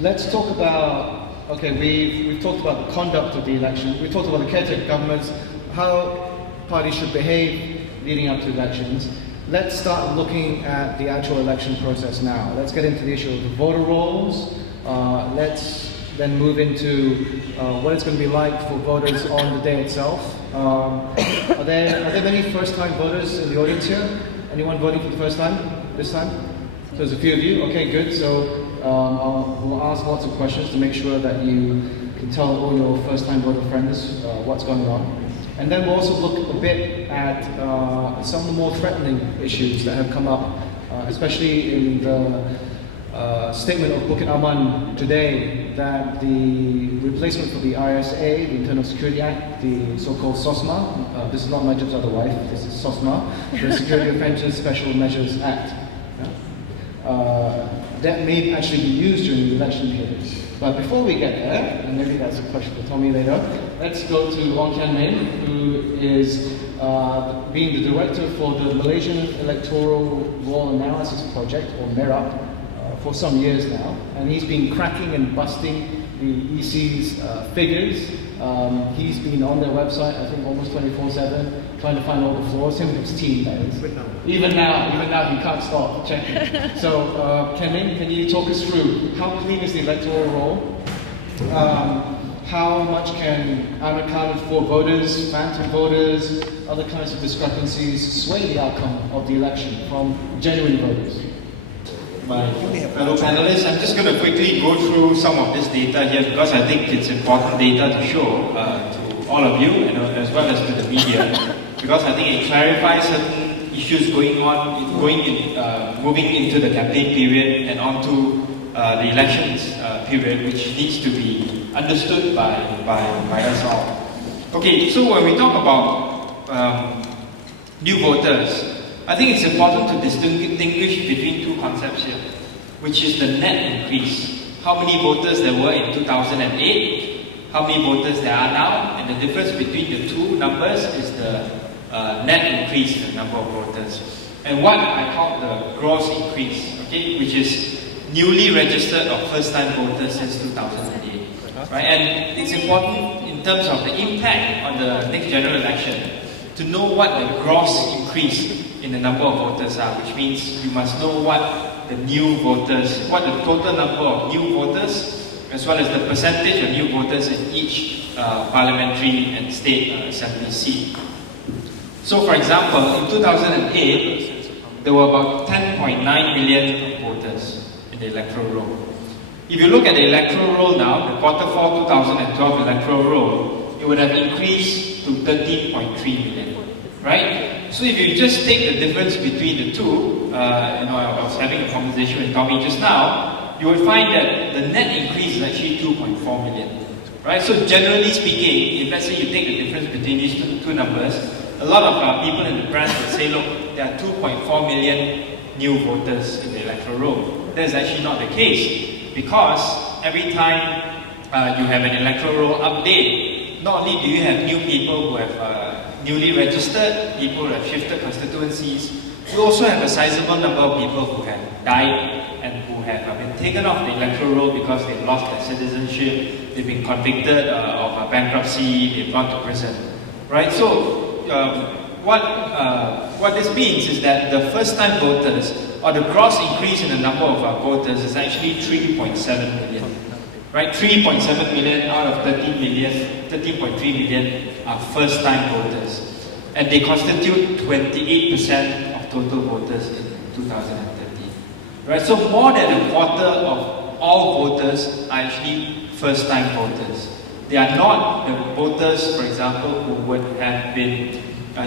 let's talk about, okay, we've talked about the conduct of the election, we've talked about the caretaker governments, how parties should behave leading up to elections. Let's start looking at the actual election process now. Let's get into the issue of the voter rolls. Let's then move into what it's going to be like for voters on the day itself. Are there many first-time voters in the audience here? Anyone voting for the first time this time? So there's a few of you. Okay, good. So we'll ask lots of questions to make sure that you can tell all your first-time voter friends what's going on. And then we'll also look a bit at some of the more threatening issues that have come up, especially in the statement of Bukit Aman today, that the replacement for the ISA, the Internal Security Act, the so-called SOSMA, this is not Najib's other wife, this is SOSMA, the Security Offences Special Measures Act, that may actually be used during the election period. But before we get there, and maybe that's a question for Tommy later, let's go to Wong Kian Min, who is being the director for the Malaysian Electoral Law Analysis Project, or MERAP, for some years now. And he's been cracking and busting the EC's figures. He's been on their website, I think, almost 24/7, trying to find all the flaws. Him and his team, that is. Even now, he can't stop checking. So, Ken, can you talk us through how clean is the electoral roll? How much can unaccounted for voters, phantom voters, other kinds of discrepancies sway the outcome of the election from genuine voters? My fellow panelists, I'm just going to quickly go through some of this data here because I think it's important data to show to all of you and as well as to the media, because I think it clarifies certain issues moving into the campaign period and onto the elections period, which needs to be understood by us all. Okay, so when we talk about new voters, I think it's important to distinguish between two concepts here, which is the net increase. How many voters there were in 2008, how many voters there are now, and the difference between the two numbers is the net increase in the number of voters. And what I call the gross increase, okay, which is newly registered or first-time voters since 2008. Right? And it's important in terms of the impact on the next general election to know what the gross increase in the number of voters are, which means you must know what the new voters, what the total number of new voters, as well as the percentage of new voters in each parliamentary and state assembly seat. So, for example, in 2008, there were about 10.9 million voters in the electoral roll. If you look at the electoral roll now, the Q4 2012 electoral roll, it would have increased to 13.3 million, right? So if you just take the difference between the two, I was having a conversation with Tommy just now, you will find that the net increase is actually 2.4 million, right? So generally speaking, if let's say you take the difference between these two numbers, a lot of people in the press would say, look, there are 2.4 million new voters in the electoral roll. That is actually not the case, because every time you have an electoral roll update, not only do you have new people who have newly registered, people who have shifted constituencies, you also have a sizable number of people who have died and who have been taken off the electoral roll because they've lost their citizenship, they've been convicted of bankruptcy, they've gone to prison, right? So what this means is that the first-time voters, or the gross increase in the number of voters, is actually 3.7 million. Right, 3.7 million out of 13.3 million are first-time voters, and they constitute 28% of total voters in 2013. Right, so more than a quarter of all voters are actually first-time voters. They are not the voters, for example, who would have been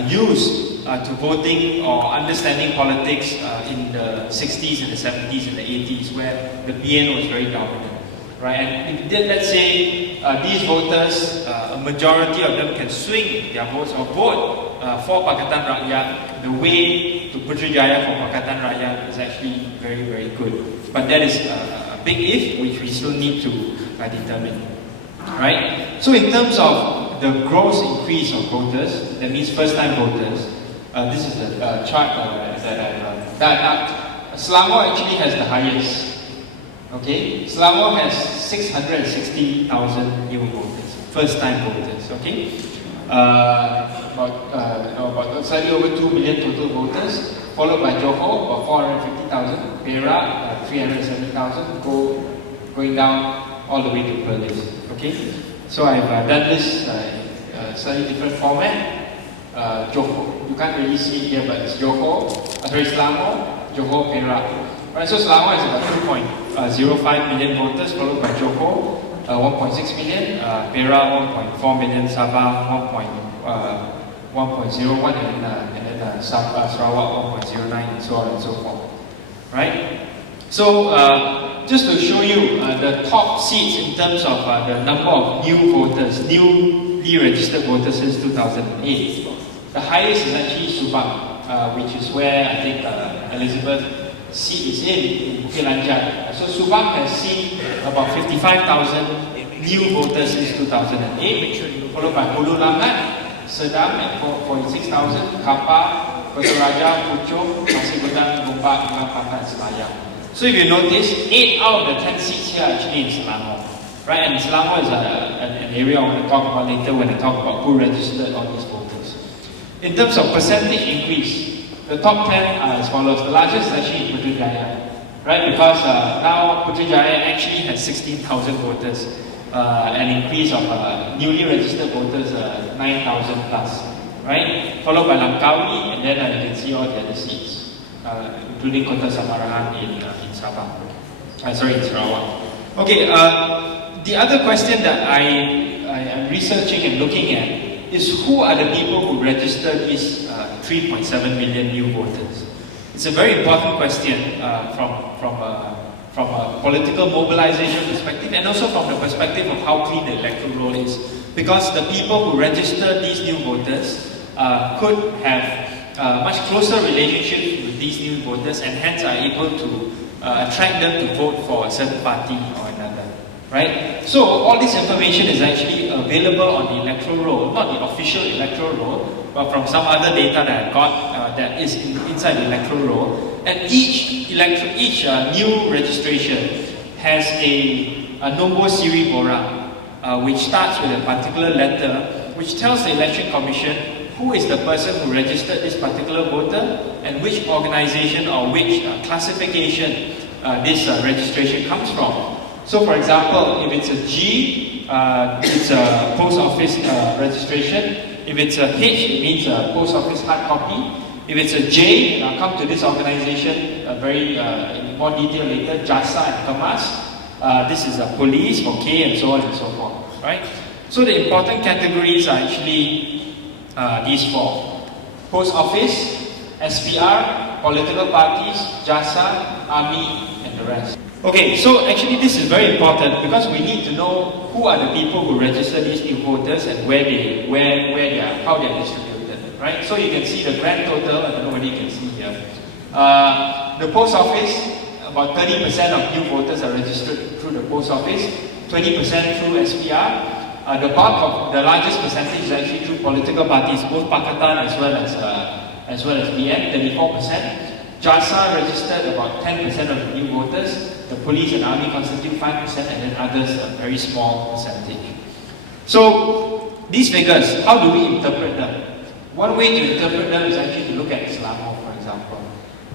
used to voting or understanding politics in the 60s and the 70s and the 80s, where the BN was very dominant. Right, and if let's say these voters, a majority of them can swing their votes or vote for Pakatan Rakyat, the way to Putrajaya for Pakatan Rakyat is actually very, very good. But that is a big if, which we still need to determine. Right? So in terms of the gross increase of voters, that means first-time voters, this is a chart that I've done up. Selangor actually has the highest. Okay, Selangor has 660,000 new voters, first-time voters. Okay, about slightly over 2 million total voters, followed by Johor, about 450,000, Perak, 370,000, going down all the way to Perlis. Okay, so I've done this slightly different format. Johor, you can't really see it here, but it's Johor, Selangor, Johor, Perak. Right, so Selangor is about 2.05 million voters, followed by Johor, 1.6 million, Perak 1.4 million, Sabah 1.01, and then Sarawak 1.09, and so on and so forth. Right? So just to show you the top seats in terms of the number of new voters, newly registered voters since 2008. The highest is actually Subang, which is where I think Elizabeth seat is in Bukit Lanjang. So Subang has seen about 55,000 new voters since 2008, followed by Hulu Langat, Sedam at 46,000, Kapar, Kota Raja, Puchong, Pasir Gudang, Gombak, Patan, Selayang. So if you notice, 8 out of the 10 seats here are actually in Selangor. Right? And Selangor is an area I want to talk about later when I talk about who registered all these voters. In terms of percentage increase, the top 10 are as follows. The largest is actually Putrajaya, right? Because now Putrajaya actually has 16,000 voters, an increase of newly registered voters 9,000 plus, right? Followed by Langkawi, and then you can see all the other seats, including Kota Samarahan in Sabah. In Sarawak. Okay. The other question that I am researching and looking at is who are the people who registered these 3.7 million new voters. It's a very important question from a political mobilization perspective, and also from the perspective of how clean the electoral roll is. Because the people who registered these new voters could have much closer relationships with these new voters, and hence are able to attract them to vote for a certain party or another. Right? So all this information is actually available on the electoral roll, not the official electoral roll, but from some other data that I got that is inside the electoral roll. And each new registration has a Nomor Siri Bora, which starts with a particular letter, which tells the Election Commission who is the person who registered this particular voter and which organization or which classification this registration comes from. So for example, if it's a G, it's a post office registration. If it's a H, it means a post office hard copy. If it's a J, and I'll come to this organization in more detail later, JASA and Kemas. This is a police for K and so on and so forth. Right? So the important categories are actually these four. Post office, SPR, political parties, JASA, army, and the rest. Okay, so actually this is very important because we need to know who are the people who register these new voters and where they are, how they are distributed, right? So you can see the grand total. I don't know whether you can see here. The post office, about 30% of new voters are registered through the post office, 20% through SPR. The bulk of the largest percentage is actually through political parties, both Pakatan as well as BN, 34%. JASA registered about 10% of the new voters. The police and army constitute 5%, and then others a very small percentage. So these figures, how do we interpret them? One way to interpret them is actually to look at Selangor, for example.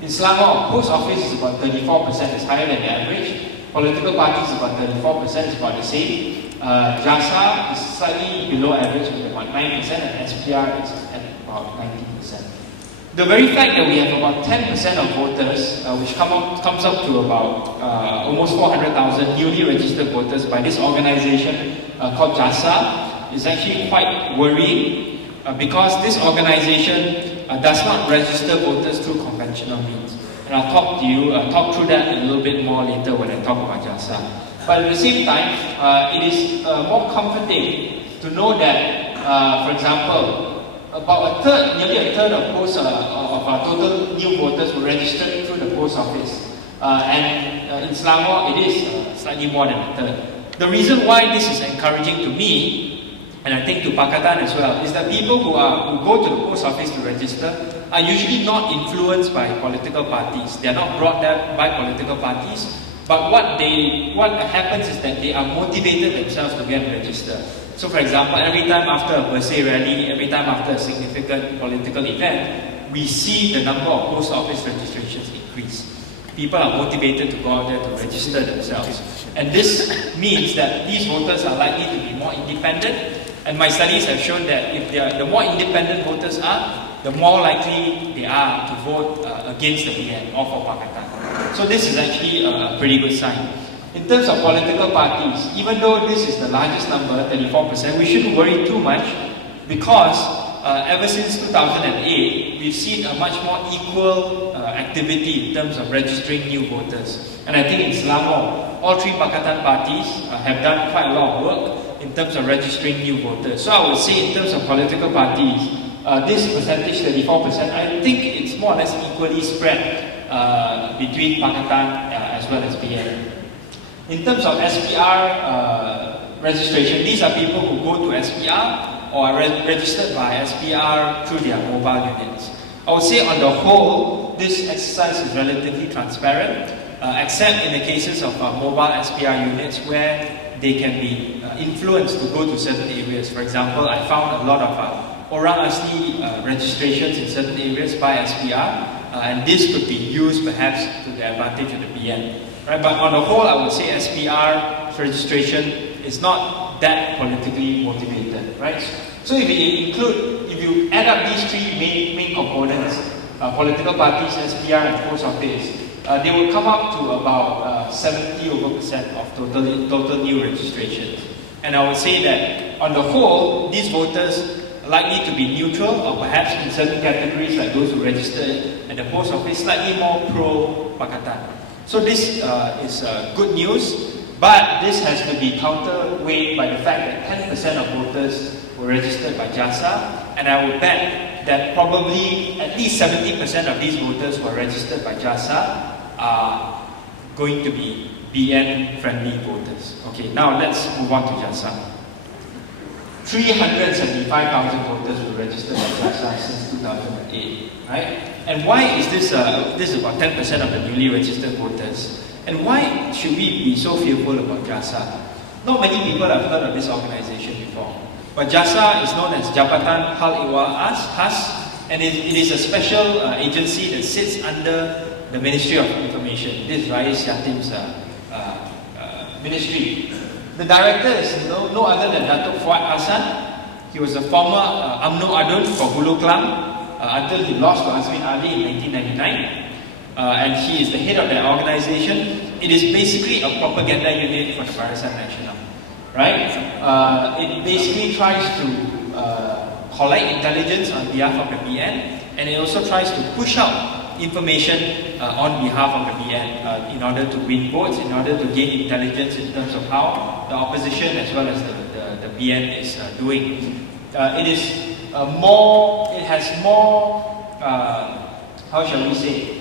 In Selangor, post office is about 34%, it's higher than the average. Political parties is about 34%, it's about the same. JASA is slightly below average with about 9%, and SPR is at about 19%. The very fact that we have about 10% of voters, which comes up to about almost 400,000 newly registered voters by this organization called JASA, is actually quite worrying because this organization does not register voters through conventional means. And I'll talk through that a little bit more later when I talk about JASA. But at the same time, it is more comforting to know that, for example, about nearly a third of our total new voters were registered through the post office. And in Selangor, it is slightly more than a third. The reason why this is encouraging to me, and I think to Pakatan as well, is that people who go to the post office to register are usually not influenced by political parties. They are not brought there by political parties. But what happens is that they are motivated themselves to get registered. So for example, every time after a birthday rally, every time after a significant political event, we see the number of post office registrations increase. People are motivated to go out there to register themselves. And this means that these voters are likely to be more independent. And my studies have shown that if the more independent voters are, the more likely they are to vote against the BN or for Pakatan. So this is actually a pretty good sign. In terms of political parties, even though this is the largest number, 34%, we shouldn't worry too much because ever since 2008, we've seen a much more equal activity in terms of registering new voters. And I think in Selangor, all three Pakatan parties have done quite a lot of work in terms of registering new voters. So I would say in terms of political parties, this percentage, 34%, I think it's more or less equally spread between Pakatan as well as BN. In terms of SPR registration, these are people who go to SPR or are registered by SPR through their mobile units. I would say on the whole, this exercise is relatively transparent, except in the cases of mobile SPR units where they can be influenced to go to certain areas. For example, I found a lot of Orang Asli registrations in certain areas by SPR, and this could be used perhaps to the advantage of the BN. Right? But on the whole, I would say SPR registration is not that politically motivated. Right? So if you add up these three main components, political parties, SPR, and post office, they will come up to about 70% of total new registrations. And I would say that on the whole, these voters are likely to be neutral, or perhaps in certain categories like those who registered at the post office, slightly more pro-Pakatan. So this is good news, but this has to be counterweighed by the fact that 10% of voters were registered by JASA, and I would bet that probably at least 70% of these voters who are registered by JASA are going to be BN-friendly voters. Okay, now let's move on to JASA. 375,000 voters were registered by JASA since 2008, right? And why is this, this is about 10% of the newly registered voters. And why should we be so fearful about JASA? Not many people have heard of this organization before. But JASA is known as Jabatan Hal Ehwal Khas, and it is a special agency that sits under the Ministry of Information. This is Rais Yatim's ministry. The director is no other than Datuk Fuad Hassan. He was a former UMNO Adun for Hulu Klang until he lost to Azmin Ali in 1999. And he is the head of that organization. It is basically a propaganda unit for the Barisan Nasional. Right? It basically tries to collect intelligence on behalf of the BN, and it also tries to push out information on behalf of the BN in order to win votes, in order to gain intelligence in terms of how the opposition as well as the BN is doing. It has more, how shall we say,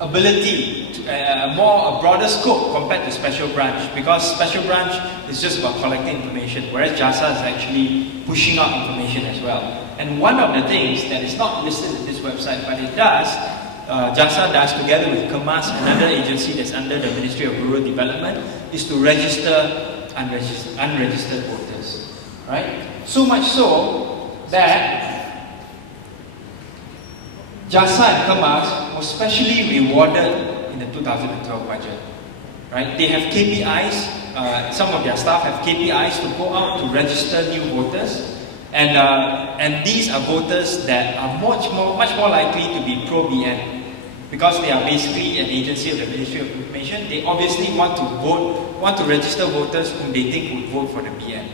ability, a broader scope compared to Special Branch, because Special Branch is just about collecting information, whereas JASA is actually pushing out information as well. And one of the things that is not listed in this website, but it does, JASA does together with KEMAS, another agency that's under the Ministry of Rural Development, is to register unregistered voters. Right? So much so that JASA and KEMAS was specially rewarded in the 2012 budget. Right? They have KPIs, some of their staff have KPIs to go out to register new voters. And these are voters that are much more likely to be pro-BN because they are basically an agency of the Ministry of Information. They obviously want to register voters whom they think would vote for the BN,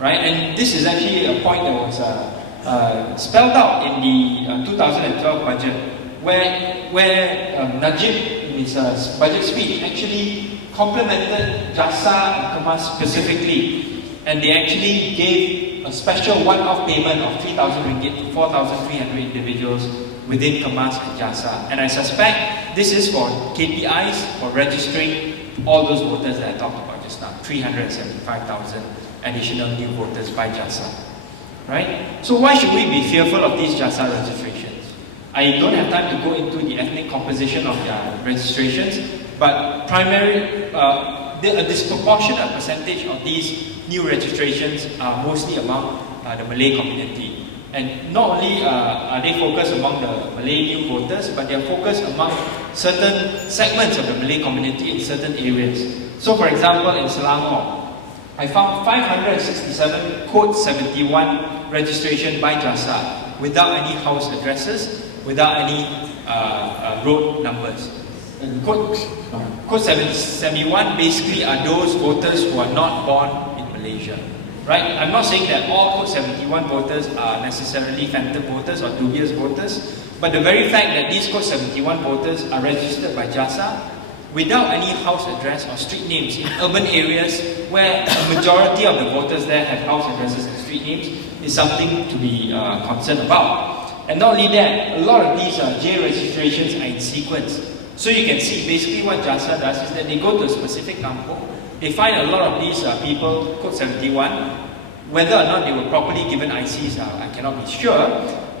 right? And this is actually a point that was spelled out in the 2012 budget, where Najib in his budget speech actually complimented JASA and KEMAS specifically, and they actually gave a special one-off payment of 3,000 ringgit to 4,300 individuals within KEMAS and JASA. And I suspect this is for KPIs for registering all those voters that I talked about just now, 375,000 additional new voters by JASA. Right? So why should we be fearful of these JASA registrations? I don't have time to go into the ethnic composition of their registrations, but a disproportionate percentage of these new registrations are mostly among the Malay community. And not only are they focused among the Malay new voters, but they are focused among certain segments of the Malay community in certain areas. So for example, in Selangor, I found 567 Code 71 registration by JASA without any house addresses, without any road numbers. And Code 71 basically are those voters who are not born in Malaysia. Right? I'm not saying that all Code 71 voters are necessarily phantom voters or dubious voters, but the very fact that these Code 71 voters are registered by JASA without any house address or street names in urban areas where a majority of the voters there have house addresses and street names is something to be concerned about. And not only that, a lot of these J registrations are in sequence. So you can see basically what JASA does is that they go to a specific kampung. They find a lot of these people, Code 71, whether or not they were properly given ICs, I cannot be sure,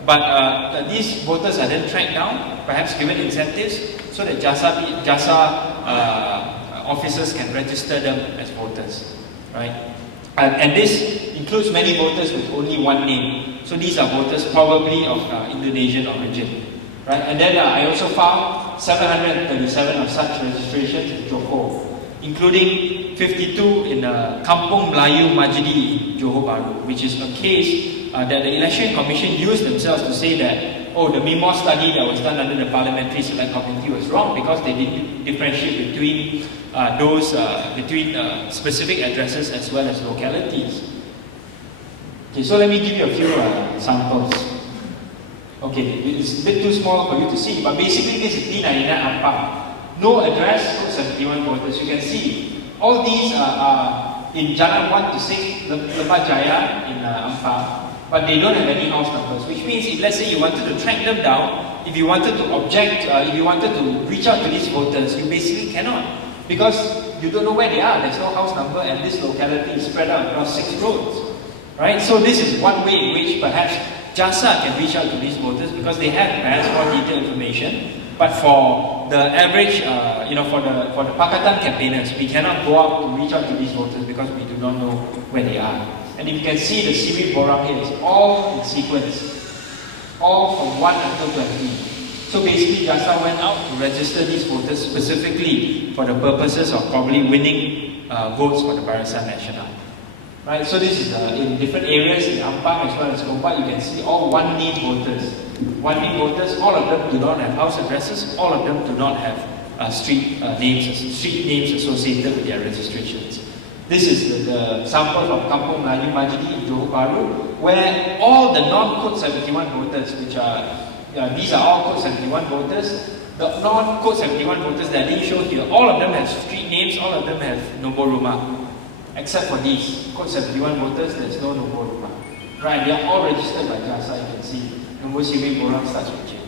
but these voters are then tracked down, perhaps given incentives, so that JASA officers can register them as voters, right? And this includes many voters with only one name, so these are voters probably of Indonesian origin, right? And then I also found 737 of such registrations in Johor, including 52 in Kampung Melayu Majidi in Johor Bahru, which is a case that the Election Commission used themselves to say that, oh, the MIMOS study that was done under the Parliamentary Select Committee was wrong because they didn't differentiate between specific addresses as well as localities. Okay, so let me give you a few samples. Okay, it's a bit too small for you to see, but basically this is T99 Ampang. No address, Code 71 voters. You can see all these are in Jalan 1 to 6, Lebat Jaya in Ampang, but they don't have any house numbers, which means if let's say you wanted to track them down, if you wanted to object, if you wanted to reach out to these voters, you basically cannot, because you don't know where they are. There's no house number and this locality is spread out across 6 roads. Right? So this is one way in which perhaps JASA can reach out to these voters because they have perhaps more detailed information. But for the average, for the Pakatan campaigners, we cannot go out to reach out to these voters because we do not know where they are. And if you can see the series borang here, it's all in sequence, all from 1 until 20. So basically, JASA went out to register these voters specifically for the purposes of probably winning votes for the Barisan Nasional. Right, so this is in different areas in Ampang as well as Lombok. You can see all one name voters. One name voters, all of them do not have house addresses, all of them do not have street names associated with their registrations. This is the sample from Kampung Melayu Majidi in Johor Bahru, where all the non-Code 71 voters, which are, these are all Code 71 voters, the non-Code 71 voters that I didn't show here, all of them have street names, all of them have nombor rumah. Except for these Code 71 voters, there's no nombor rumah. Right, they are all registered by JASA, you can see. Nombor siri borang starts with J.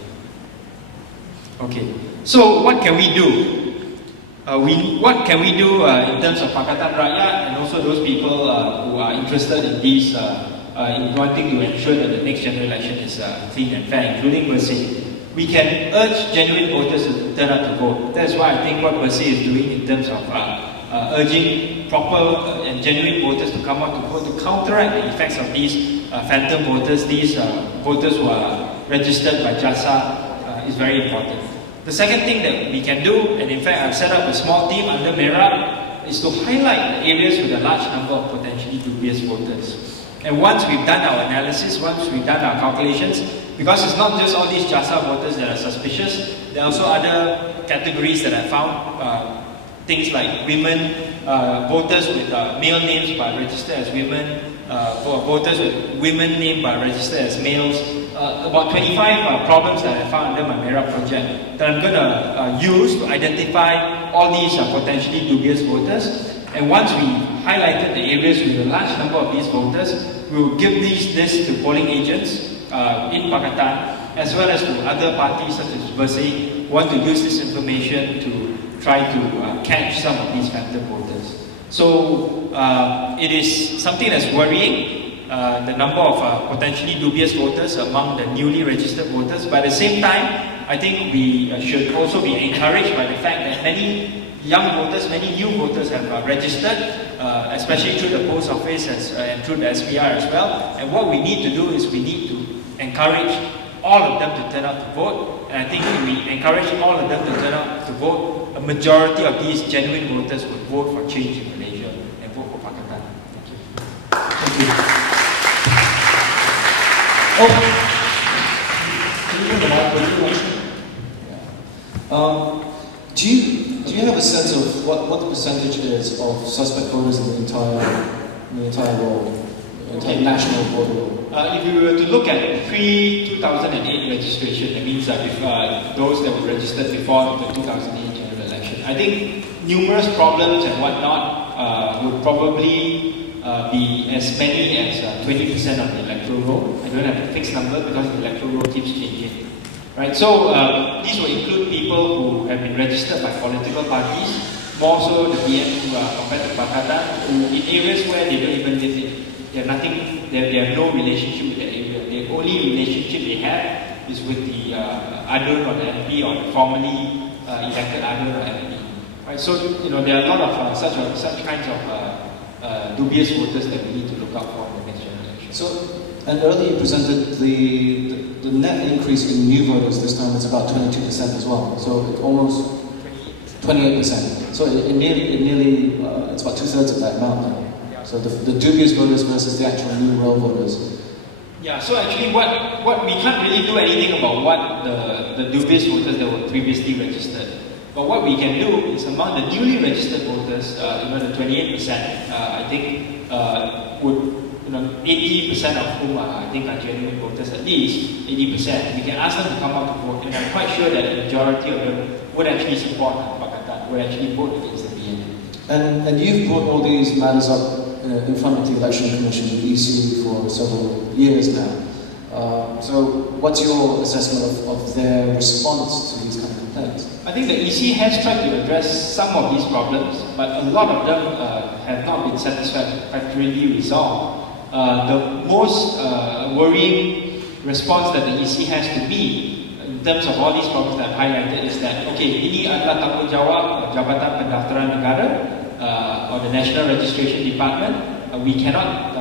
Okay, so what can we do? What can we do in terms of Pakatan Rakyat and also those people who are interested in these, in wanting to ensure that the next general election is clean and fair, including Bersih? We can urge genuine voters to turn out to vote. That's why I think what Bersih is doing in terms of urging proper and genuine voters to come out to vote to counteract the effects of these phantom voters, these voters who are registered by JASA is very important. The second thing that we can do, and in fact I've set up a small team under MERA, is to highlight the areas with a large number of potentially dubious voters. And once we've done our analysis, once we've done our calculations, because it's not just all these JASA voters that are suspicious, there are also other categories that I found. Things like women, voters with male names but registered as women, voters with women named but registered as males. About 25 problems that I found under my MERA project that I'm going to use to identify all these potentially dubious voters. And once we highlighted the areas with a large number of these voters, we will give these lists to polling agents in Pakatan, as well as to other parties such as Bersih, who want to use this information to try to catch some of these phantom voters. So it is something that's worrying, the number of potentially dubious voters among the newly registered voters. But at the same time, I think we should also be encouraged by the fact that many young voters, many new voters have registered, especially through the post office and through the SPR as well. And what we need to do is we need to encourage all of them to turn out to vote. And I think if we encourage all of them to turn out to vote, a majority of these genuine voters will vote for change in Malaysia and vote for Pakatan. Thank you. Thank you. Oh, can you bring the mic with you? Do you have a sense of what the percentage is of suspect voters in the entire world, the entire national voter roll? If you were to look at pre-2008 registration, that means that if those that were registered before the 2008 general election, I think numerous problems and whatnot would probably be as many as 20% of the electoral roll. I don't have a fixed number because the electoral roll keeps changing. Right, so these will include people who have been registered by political parties, more so the BN compared to Pakatan, who in areas where they don't even live in. They have nothing, they have no relationship with the area. The only relationship they have is with the ADUN or the MP or the formerly elected ADUN or MP. Right, so there are a lot of such kinds of dubious voters that we need to look out for in the next general election. So, and earlier you presented the net increase in new voters this time is about 22% as well. So it's almost 28%. So it nearly it's about 2/3 of that amount now. Yeah. So the dubious voters versus the actual new roll voters. Yeah, so actually what we can't really do anything about what the dubious voters that were previously registered. But what we can do is among the newly registered voters, the 28%, I think would 80% of whom I think are genuine voters, at least 80%, we can ask them to come out to vote, and I'm quite sure that the majority of them would actually support Pakatan, would actually vote against the BN. And you've brought all these matters up in front of the Election Commission, the EC, for several years now. So what's your assessment of their response to these kind of complaints? I think the EC has tried to address some of these problems, but a lot of them have not been satisfactorily resolved. The most worrying response that the EC has to me in terms of all these problems that I've highlighted is that, okay, ini adalah tanggungjawab Jabatan Pendaftaran Negara or the National Registration Department. We cannot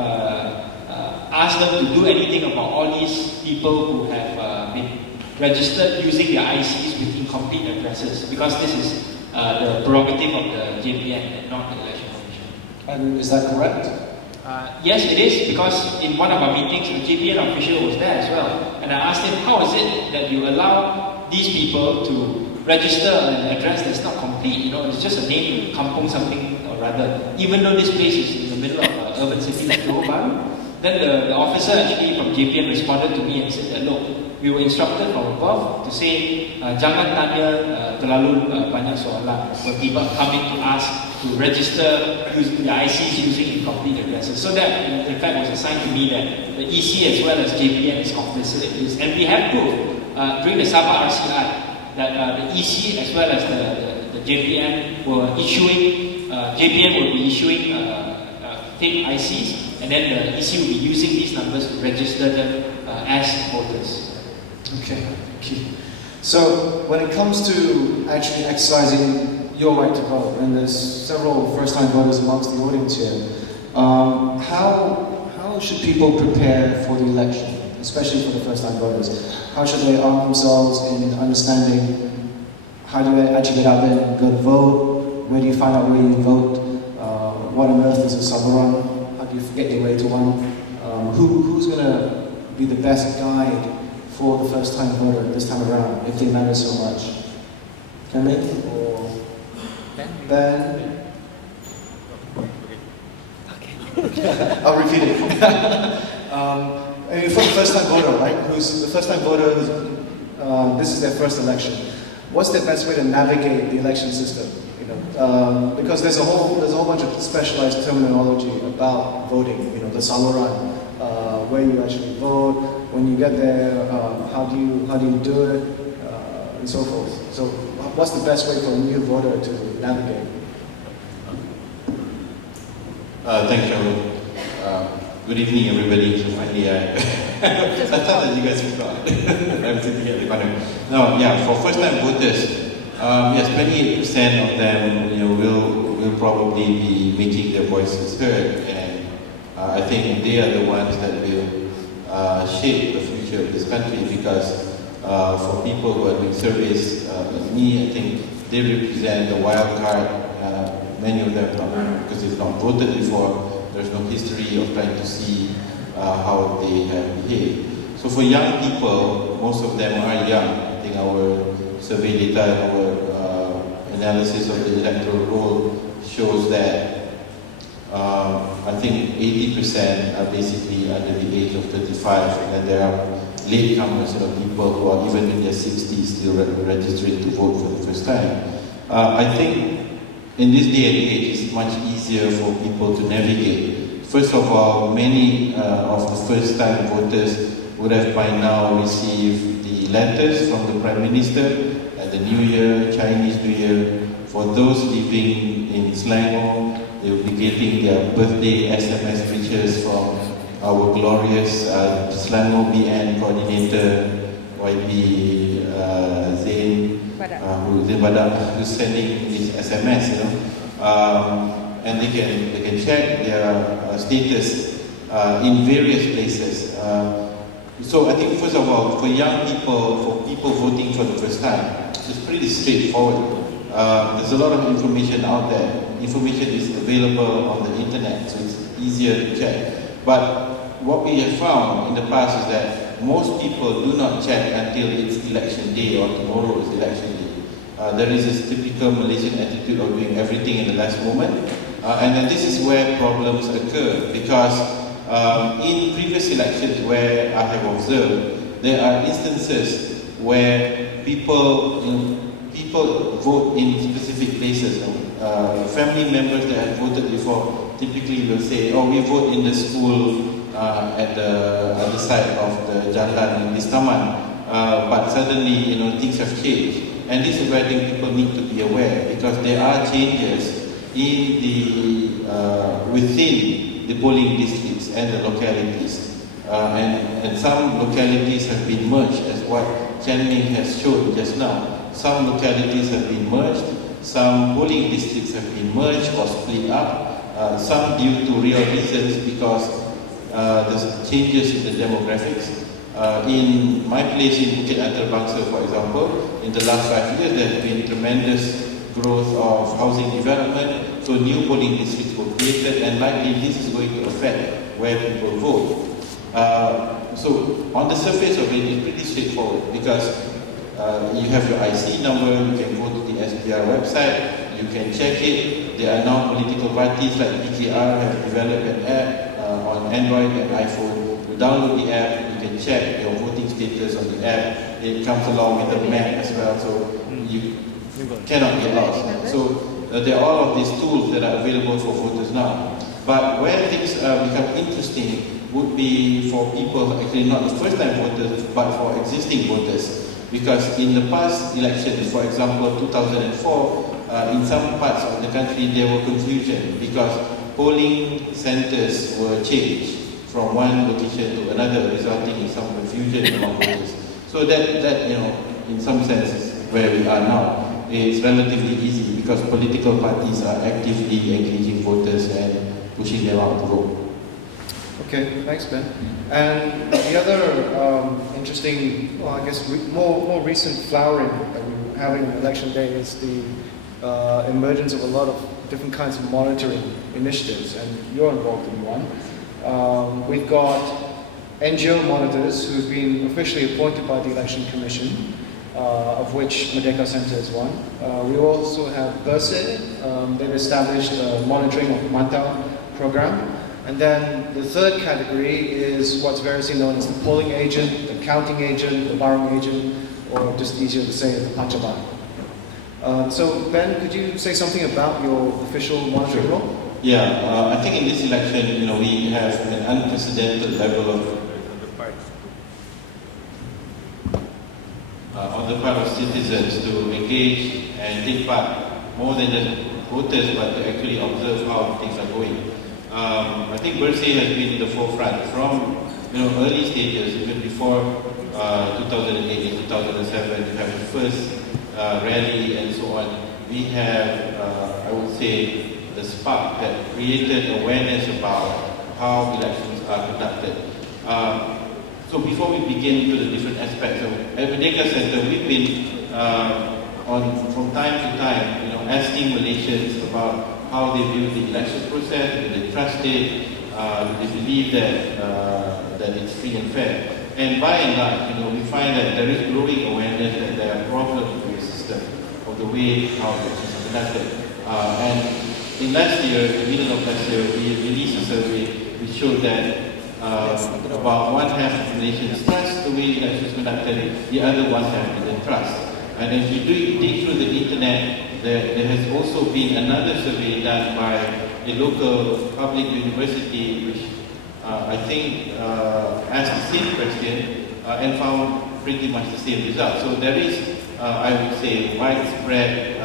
ask them to do anything about all these people who have been registered using their ICs with incomplete addresses, because this is the prerogative of the JPN and not the Election Commission. And is that correct? Yes, it is, because in one of our meetings, the JPN official was there as well. And I asked him, how is it that you allow these people to register an address that's not complete? It's just a name, kampung something or rather, even though this place is in the middle of an urban city like Johor Bahru. Then the officer actually from JPN responded to me and said that, look, we were instructed from above to say, jangan tanya terlalu banyak soalan when people are coming to us to register the ICs using incomplete addresses. So that, in fact, was a sign to me that the EC as well as JPN is complicit in this. And we have proof during the Sabah RCI that the EC as well as the JPN were issuing, JPN will be issuing fake ICs, and then the EC will be using these numbers to register them as voters. Okay. So when it comes to actually exercising your right to vote, and there's several first-time voters amongst the audience here, how should people prepare for the election, especially for the first-time voters? How should they arm themselves in understanding how do they actually get out there and go to vote? Where do you find out where you vote? What on earth is a sabaran? How do you get your way to one? Who's going to be the best guide for the first-time voter this time around, if they matter so much? Kemi or Ben? Okay. I'll repeat it. For the first-time voter, right? Who's the first-time voter? This is their first election. What's the best way to navigate the election system? Because there's a whole bunch of specialized terminology about voting. The saluran, where you actually vote. When you get there, how do you do it, and so forth. So, what's the best way for a new voter to navigate? Thank you. Good evening, everybody. So finally, I thought that you guys forgot. I'm sitting here at the corner. No, yeah, for first-time voters, Yes, 28% of them, will probably be making their voices heard, and I think they are the ones that will shape the future of this country. Because for people who are doing surveys, like me, I think they represent the wild card. Many of them, because they've not voted before, there's no history of trying to see how they have behaved. So for young people, most of them are young. I think our survey data, our analysis of the electoral roll shows that I think 80% are basically under the age of 35, and then there are latecomers, people who are even in their 60s still registering to vote for the first time. I think in this day and age, it's much easier for people to navigate. First of all, many of the first-time voters would have by now received the letters from the Prime Minister at the New Year, Chinese New Year. For those living in Selangor, they will be getting their birthday SMS pictures from our glorious Selangor BN coordinator, YB Zain, who's sending this SMS, and they can check their status in various places. So I think first of all, for young people, for people voting for the first time, it's pretty straightforward. There's a lot of information out there. Information is available on the internet, so it's easier to check. But what we have found in the past is that most people do not check until it's election day or tomorrow is election day. There is this typical Malaysian attitude of doing everything in the last moment. And then this is where problems occur, because in previous elections where I have observed, there are instances where people vote in specific places. Family members that have voted before typically will say, "Oh, we vote in the school at the other side of the Jalan in this taman," but suddenly, things have changed, and this is where I think people need to be aware, because there are changes in the within the polling districts and the localities, and some localities have been merged, as what Chen Ming has shown just now. Some localities have been merged, some polling districts have been merged or split up, some due to real reasons, because there's changes in the demographics. In my place in Bukit Antarabangsa, for example, in the last 5 years, there has been tremendous growth of housing development, so new polling districts were created, and likely this is going to affect where people vote. So on the surface of it, it's pretty straightforward, because you have your IC number, you can go to the SPR website, you can check it. There are now political parties like PKR have developed an app on Android and iPhone. You download the app, you can check your voting status on the app. It comes along with a map as well, so you cannot get lost. So there are all of these tools that are available for voters now. But where things become interesting would be for people, actually not the first-time voters, but for existing voters. Because in the past elections, for example, 2004, in some parts of the country there were confusion, because polling centers were changed from one location to another, resulting in some confusion among voters. So that in some sense is where we are now. It's relatively easy because political parties are actively engaging voters and pushing them out to vote. Okay, thanks, Ben. And the other interesting, well, I guess more recent flowering that we're having on election day is the emergence of a lot of different kinds of monitoring initiatives, and you're involved in one. We've got NGO monitors who've been officially appointed by the Election Commission, of which Merdeka Center is one. We also have BERSE. They've established a monitoring of Mantau program. And then the third category is what's variously known as the polling agent, the counting agent, the barring agent, or just easier to say, the pancaban. So Ben, could you say something about your official monitoring role? Yeah, I think in this election, we have an unprecedented level of on the part of citizens to engage and take part, more than just voters, but to actually observe how things are going. I think BERSE has been in the forefront from early stages, even before 2008 and 2007. You have the first rally and so on, we have, I would say, the spark that created awareness about how elections are conducted. So before we begin into the different aspects of at Caretaker Center, we've been from time to time, asking Malaysians about how they view the election process, do they trust it, do they believe that it's free and fair. And by and large, we find that there is growing awareness that there are problems with the system, of the way how elections are conducted. And in last year, in the middle of last year, we released a survey which showed that about one half of Malaysians trust the way elections conducted, the other one half didn't trust. And if you dig through the internet, there has also been another survey done by a local public university which I think asked the same question and found pretty much the same result. So there is, I would say, widespread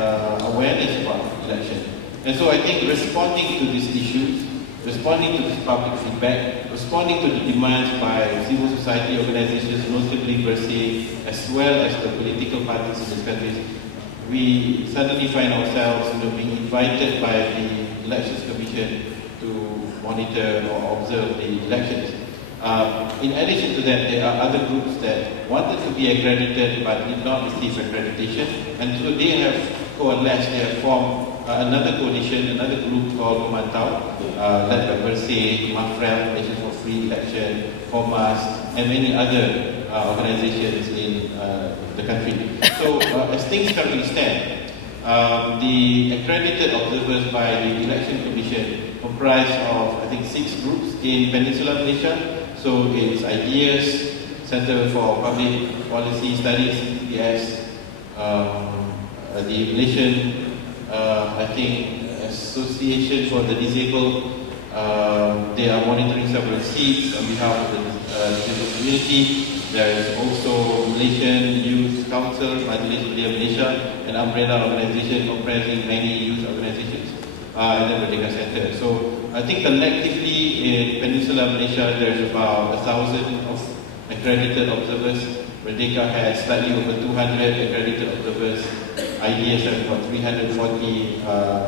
awareness about election. And so I think responding to these issues, responding to this public feedback, responding to the demands by civil society organizations, notably per se, as well as the political parties in this country, we suddenly find ourselves being invited by the Elections Commission to monitor or observe the elections. In addition to that, there are other groups that wanted to be accredited but did not receive accreditation, and so they have coalesced, they have formed another coalition, another group called Pemantau, led by per se, MAFREL, Malaysia for Free Election, COMAS, and many other organizations in the country. So as things currently stand, the accredited observers by the Election Commission comprise of, I think, 6 groups in Peninsular Malaysia. So it's IDEAS, Center for Public Policy Studies, CPS, the Malaysian I think Association for the Disabled, they are monitoring several seats on behalf of the disabled community. There is also Malaysian Youth Council, Majlis Belia Malaysia, an umbrella organization comprising many youth organizations, and then Caretaker Center. So I think collectively in Peninsular Malaysia there is about 1,000 of accredited observers. Caretaker has slightly over 200 accredited observers. IDEAS have about 340,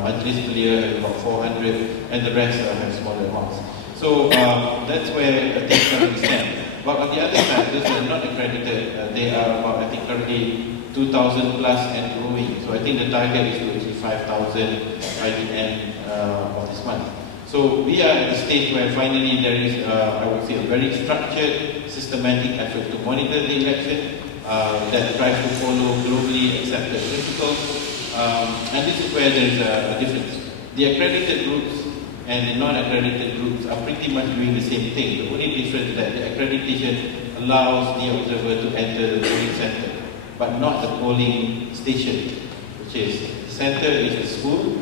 Majlis Belia has about 400, and the rest have smaller amounts. So that's where I think currently stand. But on the other side, those who are not accredited, they are about, I think, currently 2,000 plus and growing. So I think the target is to achieve 5,000 by the end of this month. So we are at the stage where finally there is, I would say, a very structured, systematic effort to monitor the election that tries to follow globally accepted principles. And this is where there is a difference. The accredited groups and the non-accredited groups are pretty much doing the same thing. The only difference is that the accreditation allows the observer to enter the polling center, but not the polling station, which is the center is the school,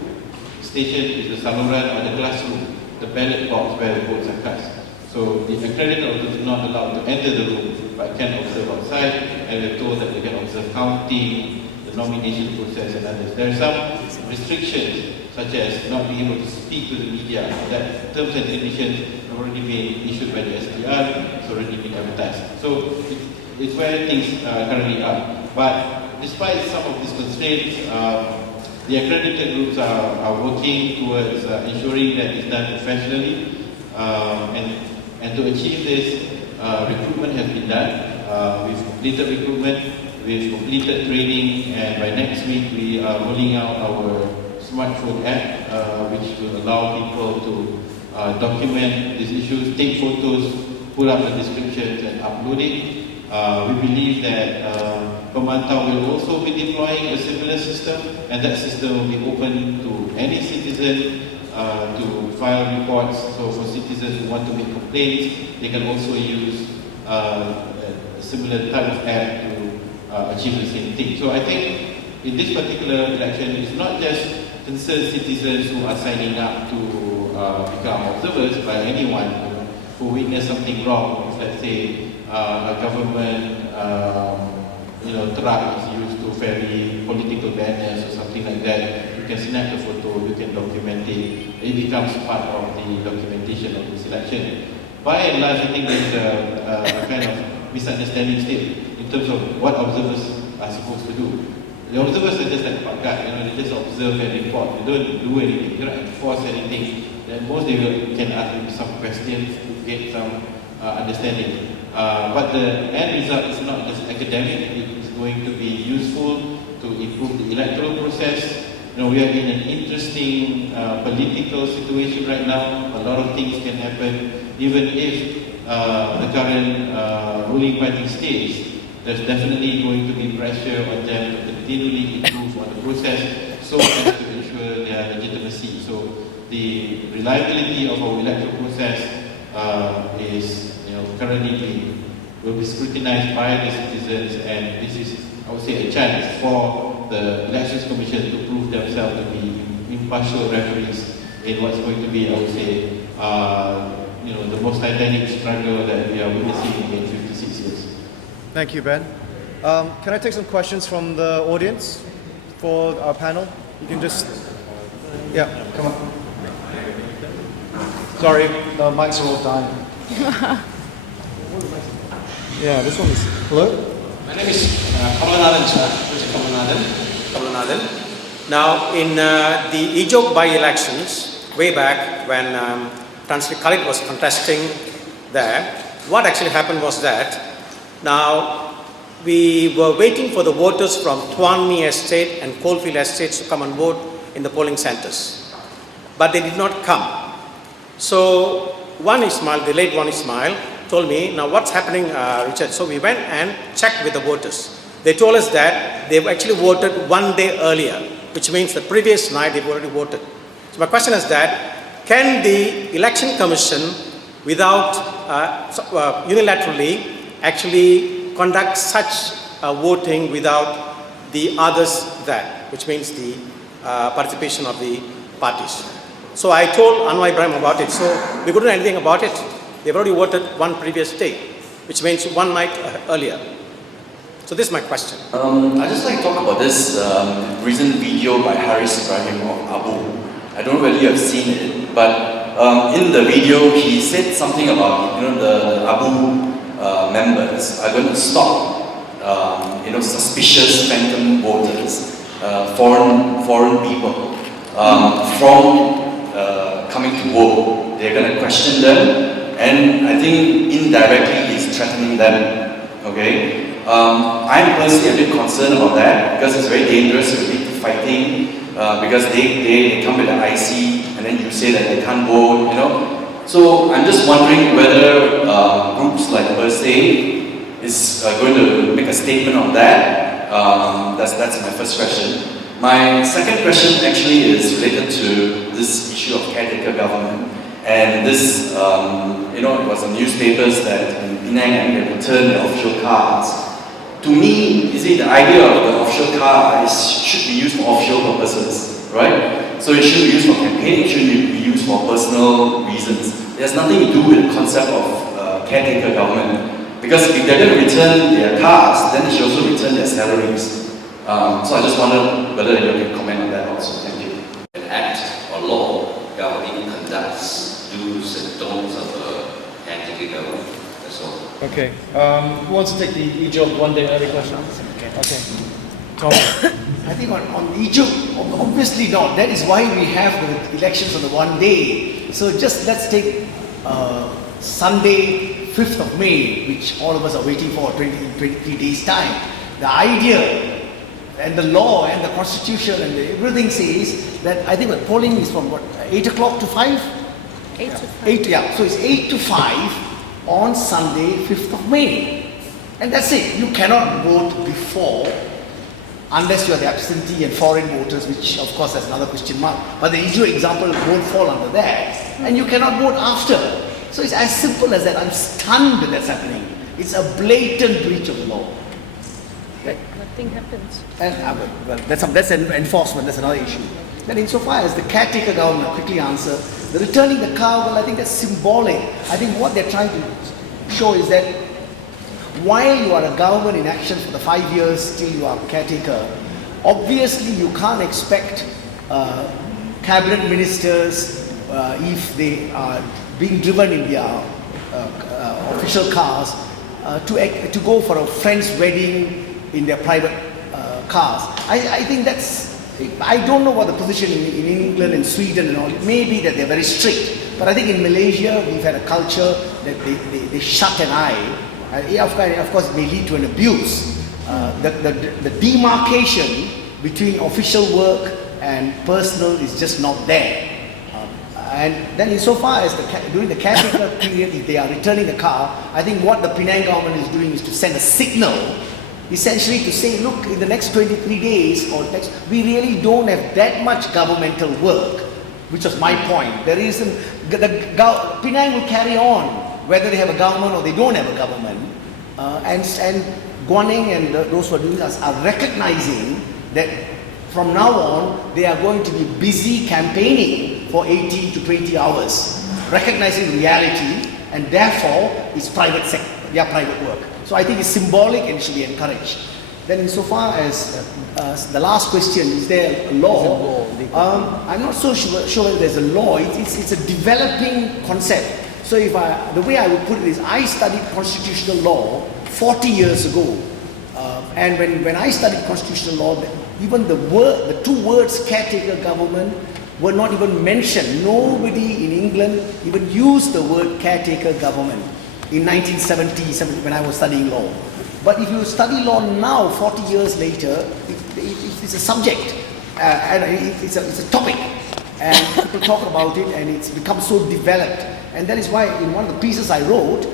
the station is the saluran or the classroom, the ballot box where the votes are cast. So the accredited observer is not allowed to enter the room, but can observe outside, and we're told that they can observe counting, the nomination process and others. There are some restrictions, such as not being able to speak to the media. That terms and conditions have already been issued by the SPR, it's already been advertised. So it's where things currently are. But despite some of these constraints, the accredited groups are working towards ensuring that it's done professionally. And to achieve this, recruitment has been done. We've completed recruitment, we've completed training, and by next week we are rolling out our smartphone app, which will allow people to document these issues, take photos, put up the descriptions and upload it. We believe that Pemantau will also be deploying a similar system, and that system will be open to any citizen to file reports. So for citizens who want to make complaints, they can also use a similar type of app to achieve the same thing. So I think in this particular election, it's not just concerned citizens who are signing up to become observers by anyone who witness something wrong. If, let's say, a government truck is used to ferry political banners or something like that, you can snap the photo, you can document it. It becomes part of the documentation of this election. By and large, I think there is a kind of misunderstanding still in terms of what observers are supposed to do. The observers are just like pakat, they just observe and report. They don't do anything, they don't enforce anything. Then most they can ask them some questions to get some understanding. But the end result is not just academic, it is going to be useful to improve the electoral process. We are in an interesting political situation right now. A lot of things can happen. Even if the current ruling party stays, there's definitely going to be pressure on them to continually improve on the process so as to ensure their legitimacy. So the reliability of our electoral process is currently will be scrutinized by the citizens, and this is, I would say, a chance for the Elections Commission to prove themselves to be impartial referees in what's going to be, I would say, the most titanic struggle that we are witnessing in 56 years. Thank you, Ben. Can I take some questions from the audience for our panel? You can just, yeah, come on. Sorry, the mics are all dying. Yeah, this one is, hello? My name is Kamalanadan, sir. Kamalanadan. Now, in the Ejok by-elections, way back when Chancellor Khalid was contesting there, what actually happened was that now we were waiting for the voters from Tuan Mi Estate and Coalfield Estates to come and vote in the polling centres. But they did not come. So the late Wan Ismail, told me, now what's happening, Richard? So we went and checked with the voters. They told us that they've actually voted one day earlier, which means the previous night they've already voted. So my question is that, can the Election Commission, without unilaterally, actually conduct such voting without the others there, which means the participation of the parties? So I told Anwar Ibrahim about it, so we couldn't do anything about it. They've already voted one previous day, which means one night earlier. So this is my question. I'd just like to talk about this recent video by Haris Ibrahim of Abu. I don't know whether you have seen it, but in the video he said something about the Abu members are going to stop suspicious phantom voters, foreign people from coming to vote. They're going to question them. And I think indirectly he's threatening them, okay? I'm personally a bit concerned about that because it's very dangerous to lead to fighting because they come with an IC and then you say that they can't vote, So I'm just wondering whether groups like First Aid is going to make a statement on that. That's my first question. My second question actually is related to this issue of caretaker government. And this, it was in newspapers that in Penang they returned the official cars. To me, the idea of the official car should be used for official purposes, right? So it should be used for campaigning, it should be used for personal reasons. It has nothing to do with the concept of caretaker government. Because if they're going to return their cars, then they should also return their salaries. So I just wondered whether you can comment on that also. Thank you. An act or law governing conducts do's and don'ts of a caretaker government. That's all. Okay. Who wants to take the Ejok one day early question? Okay. Tom? I think on Egypt, obviously not. That is why we have the elections on the one day. So just let's take Sunday, 5th of May, which all of us are waiting for 23 days' time. The idea and the law and the constitution and everything says that I think the polling is from 8 o'clock to 5? 8 to 5. 8, yeah. So it's 8 to 5 on Sunday, 5th of May. And that's it. You cannot vote before unless you are the absentee and foreign voters, which of course has another question mark. But the Israel example won't fall under that. And you cannot vote after. So it's as simple as that. I'm stunned that that's happening. It's a blatant breach of the law. But nothing happens. And well, that's an enforcement, that's another issue. Then insofar as the caretaker government, quickly answer, the returning the car, well, I think that's symbolic. I think what they're trying to show is that while you are a government in action for the 5 years, still you are a caretaker, obviously you can't expect cabinet ministers, if they are being driven in their official cars, to go for a friend's wedding in their private cars. I think that's, I don't know what the position in England and Sweden and all, it may be that they're very strict, but I think in Malaysia we've had a culture that they shut an eye. Of course it may lead to an abuse. The demarcation between official work and personal is just not there. And then insofar as during the caretaker period, if they are returning the car, I think what the Penang government is doing is to send a signal, essentially to say, look, in the next 23 days, we really don't have that much governmental work, which was my point. There isn't, Penang will carry on, whether they have a government or they don't have a government. And Guaning and those who are doing this are recognizing that from now on, they are going to be busy campaigning for 18 to 20 hours, recognizing reality, and therefore it's private sector, their private work. So I think it's symbolic and it should be encouraged. Then insofar as the last question, is there a law? I'm not so sure whether there's a law. It's a developing concept. So the way I would put it is, I studied constitutional law 40 years ago. And when I studied constitutional law, even the two words caretaker government were not even mentioned. Nobody in England even used the word caretaker government in 1970 when I was studying law. But if you study law now, 40 years later, it's a subject, and it's a topic, and people talk about it, and it's become so developed. And that is why in one of the pieces I wrote,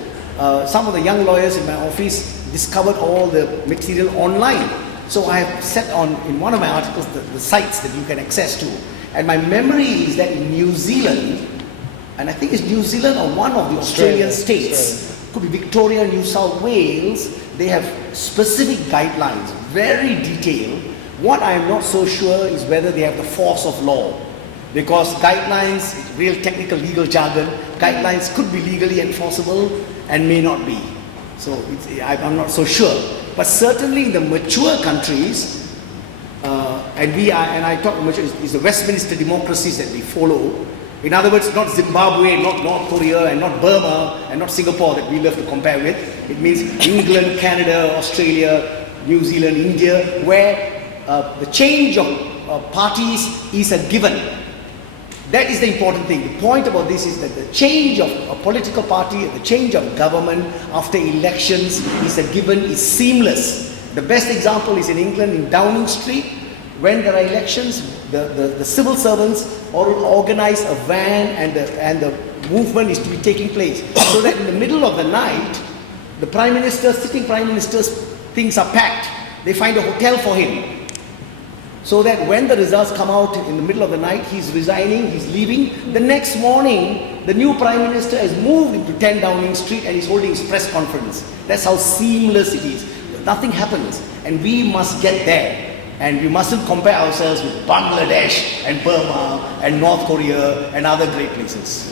some of the young lawyers in my office discovered all the material online. So I have set on, in one of my articles, the sites that you can access to. And my memory is that in New Zealand, and I think it's New Zealand or one of the Australian states, could be Victoria, New South Wales, they have specific guidelines, very detailed. What I am not so sure is whether they have the force of law. Because guidelines, real technical legal jargon, guidelines could be legally enforceable and may not be. So I'm not so sure. But certainly in the mature countries, and I talk mature, is the Westminster democracies that we follow. In other words, not Zimbabwe, not North Korea, and not Burma, and not Singapore that we love to compare with. It means England, Canada, Australia, New Zealand, India, where the change of parties is a given. That is the important thing. The point about this is that the change of a political party, the change of government after elections is a given, is seamless. The best example is in England, in Downing Street, when there are elections, the civil servants organize a van and the movement is to be taking place. So that in the middle of the night, the Prime Minister, sitting Prime Minister's things are packed. They find a hotel for him. So that when the results come out in the middle of the night, he's resigning, he's leaving. The next morning, the new Prime Minister has moved into 10 Downing Street and he's holding his press conference. That's how seamless it is. Nothing happens. And we must get there. And we mustn't compare ourselves with Bangladesh and Burma and North Korea and other great places.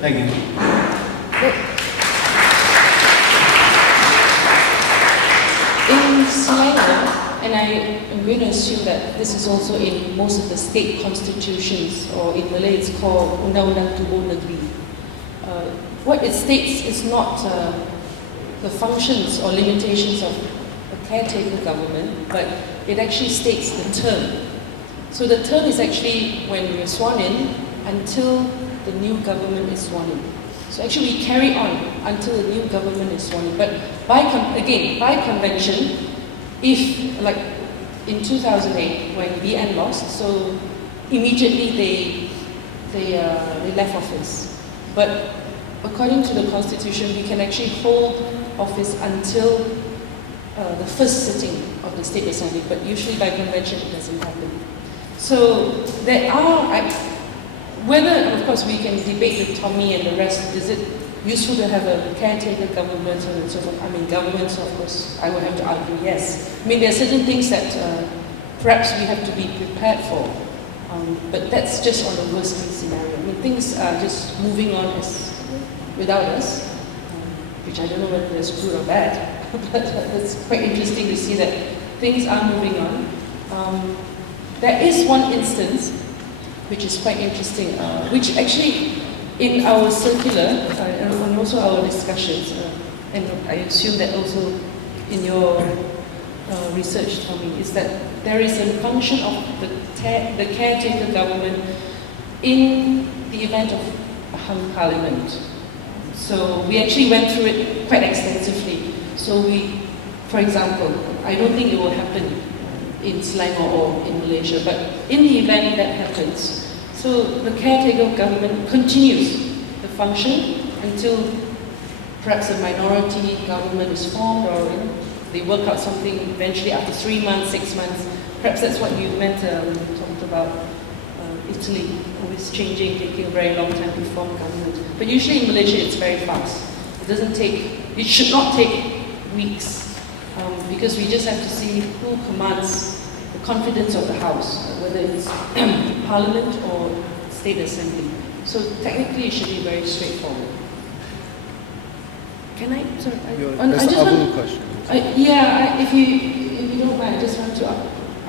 Thank you. In China, and I'm going to assume that this is also in most of the state constitutions, or in Malay it's called Undang-Undang Tubuh Negeri. What it states is not the functions or limitations of a caretaker government, but it actually states the term. So the term is actually when we're sworn in until the new government is sworn in. So actually we carry on until the new government is sworn in. But by convention, if, like in 2008 when BN lost, so immediately they left office. But according to the constitution, we can actually hold office until the first sitting of the State Assembly, but usually by convention it doesn't happen. So there are, whether, of course, we can debate with Tommy and the rest, is it useful to have a caretaker government and so forth? I mean, governments, of course, I would have to argue yes. I mean, there are certain things that perhaps we have to be prepared for, but that's just on the worst case scenario. I mean, things are just moving on without us, which I don't know whether that's good or bad, but it's quite interesting to see that things are moving on. There is one instance which is quite interesting, which actually in our circular and also our discussions, and I assume that also in your research tell me is that there is a function of the caretaker government in the event of a hung parliament. So we actually went through it quite extensively. So for example, I don't think it will happen in Selangor or in Malaysia, but in the event that happens, so the caretaker government continues the function until perhaps a minority government is formed, or they work out something eventually after 3 months, 6 months. Perhaps that's what you meant when you talked about Italy, always changing, taking a very long time to form government. But usually in Malaysia it's very fast. It should not take weeks, because we just have to see who commands the confidence of the House, whether it's Parliament or State Assembly. So technically it should be very straightforward. Can I, sorry, That's the other question. if you don't mind, I just want to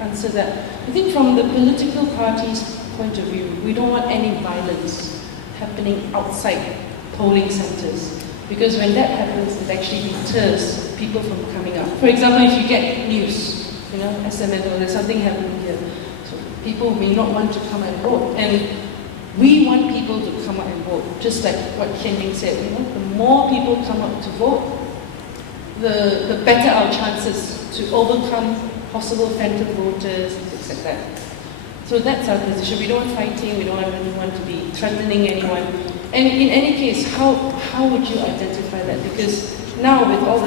answer that. I think from the political party's point of view, we don't want any violence happening outside polling centers, because when that happens, it actually deters people from coming out. For example, if you get news, SMS, or there's something happening here, so people may not want to come and vote, and we want people to come out and vote, just like what Ken Ying said. The more people come out to vote, the better our chances to overcome possible phantom voters, things like that. So that's our position. We don't want fighting. We don't want anyone to be threatening anyone. And in any case, how would you identify that? Because now with all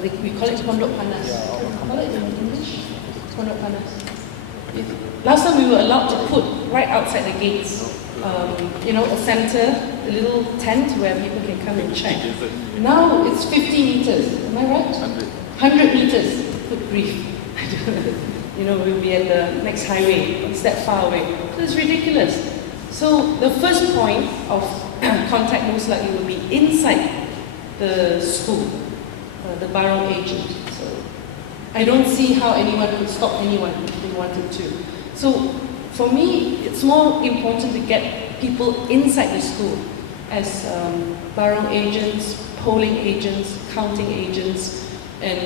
we call it pondok panas. Call it in English? Pondok panas. Last time we were allowed to put right outside the gates, a center, a little tent where people can come and check. Now it's 50 meters, am I right? 100 meters. Good grief. We'll be at the next highway. It's that far away. So it's ridiculous. So the first point of contact most likely will be inside the school, the barong agent. So I don't see how anyone could stop anyone if they wanted to. So for me, it's more important to get people inside the school as barong agents, polling agents, counting agents, and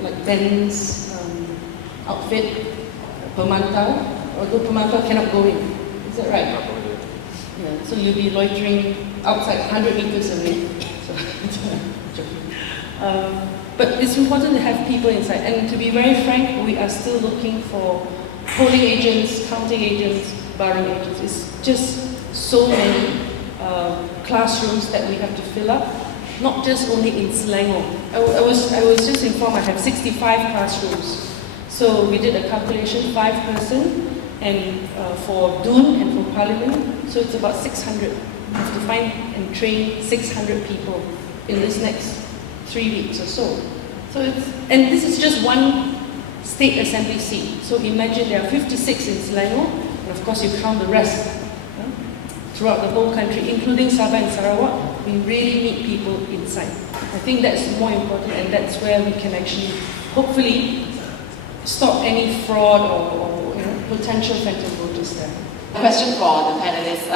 like Ben's outfit, pemantau, although pemantau cannot go in. Is that right? Yeah, so you'll be loitering outside 100 meters away. So, but it's important to have people inside. And to be very frank, we are still looking for polling agents, counting agents, barring agents. It's just so many classrooms that we have to fill up. Not just only in Selangor. I was just informed I have 65 classrooms. So we did a calculation, 5 person, and for Dun and for Parliament, so it's about 600. We have to find and train 600 people in this next 3 weeks or so. And this is just one state assembly seat. So imagine there are 56 in Selangor, and of course you count the rest. Throughout the whole country, including Sabah and Sarawak, we really need people inside. I think that's more important, and that's where we can actually, hopefully, stop any fraud or potential phantom voters there. A question for the panelists.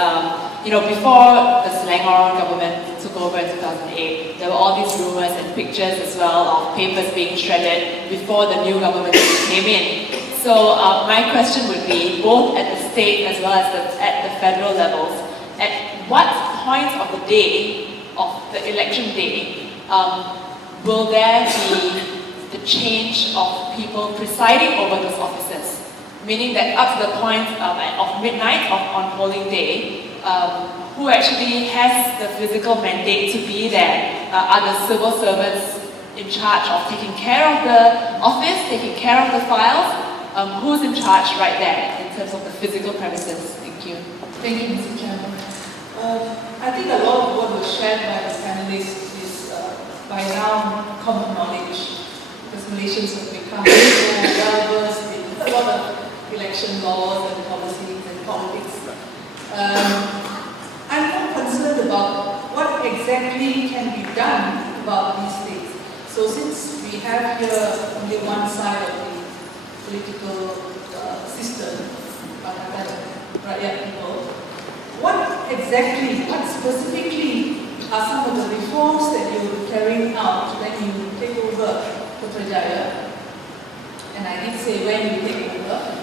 Before the Selangor government took over in 2008, there were all these rumors and pictures as well of papers being shredded before the new government came in. So my question would be, both at the state as well as at the federal levels, at what point of the day, of the election day, will there be the change of people presiding over those offices? Meaning that up to the point of midnight on polling day, who actually has the physical mandate to be there? Are the civil servants in charge of taking care of the office, taking care of the files? Who's in charge right there in terms of the physical premises? Thank you. Thank you, Mr. Chairman. I think a lot of what was shared by the panelists is by now common knowledge, because Malaysians have become so well versed in a lot of election laws and policies and politics. I'm more concerned about what exactly can be done about these things. So since we have here only one side of the political system, rakyat people, what specifically are some of the reforms that you're carrying out when you take over Putrajaya? And I did say when you take over.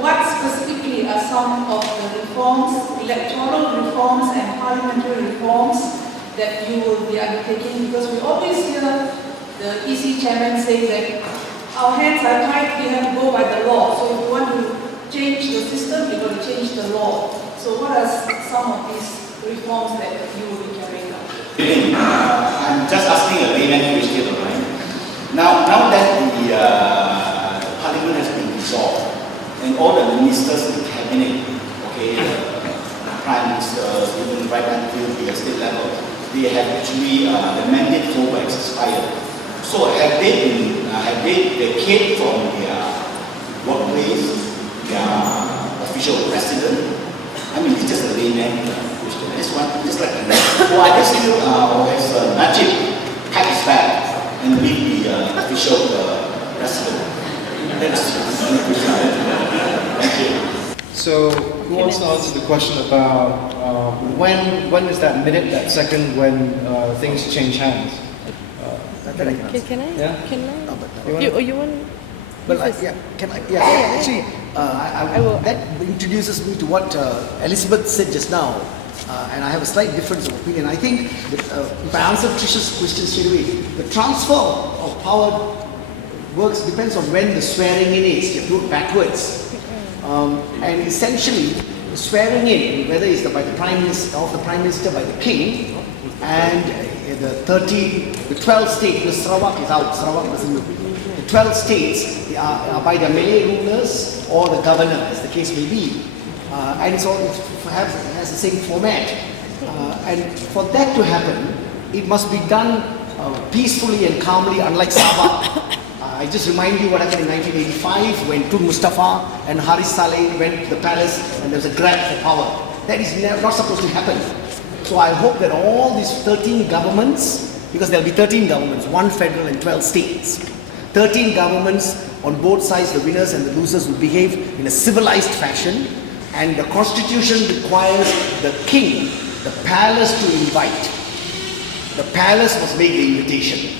What specifically are some of the reforms, electoral reforms and parliamentary reforms that you will be undertaking? Because we always hear the EC chairman say that our hands are tied, we have to go by the law. So if you want to change the system, you've got to change the law. So what are some of these reforms that you will be carrying out? I'm just asking a layman question, right? Now that the parliament has been dissolved, and all the ministers in cabinet, okay, the prime ministers, even right until the state level, they have actually the mandate for expired. So have they vacate from their workplace, their official residence? I mean, it's just a layman question. Just like or are they still, or has Najib packed his bag and leave the official residence? So, who wants to answer the question about when is that minute, that second when things change hands? Can I? Yeah? Can I? No, You want? But yeah, can I? Yeah, actually, that introduces me to what Elizabeth said just now, and I have a slight difference of opinion. I think that, if I answer Trish's question straight away, the transfer of power works depends on when the swearing in is. You have to do it backwards. And essentially, the swearing in, whether it's by the Prime Minister, of the Prime Minister, by the King, and the 12 states, because Sarawak is out, Sarawak doesn't look. The 12 states are by the Malay rulers or the governor, as the case may be. And it perhaps has the same format. And for that to happen, it must be done peacefully and calmly, unlike Sabah. I just remind you what happened in 1985 when Tun Mustafa and Haris Saleh went to the palace and there was a grab for power. That is not supposed to happen. So I hope that all these 13 governments, because there will be 13 governments, 1 federal and 12 states, 13 governments on both sides, the winners and the losers, will behave in a civilized fashion, and the constitution requires the king, the palace, to invite. The palace must make the invitation.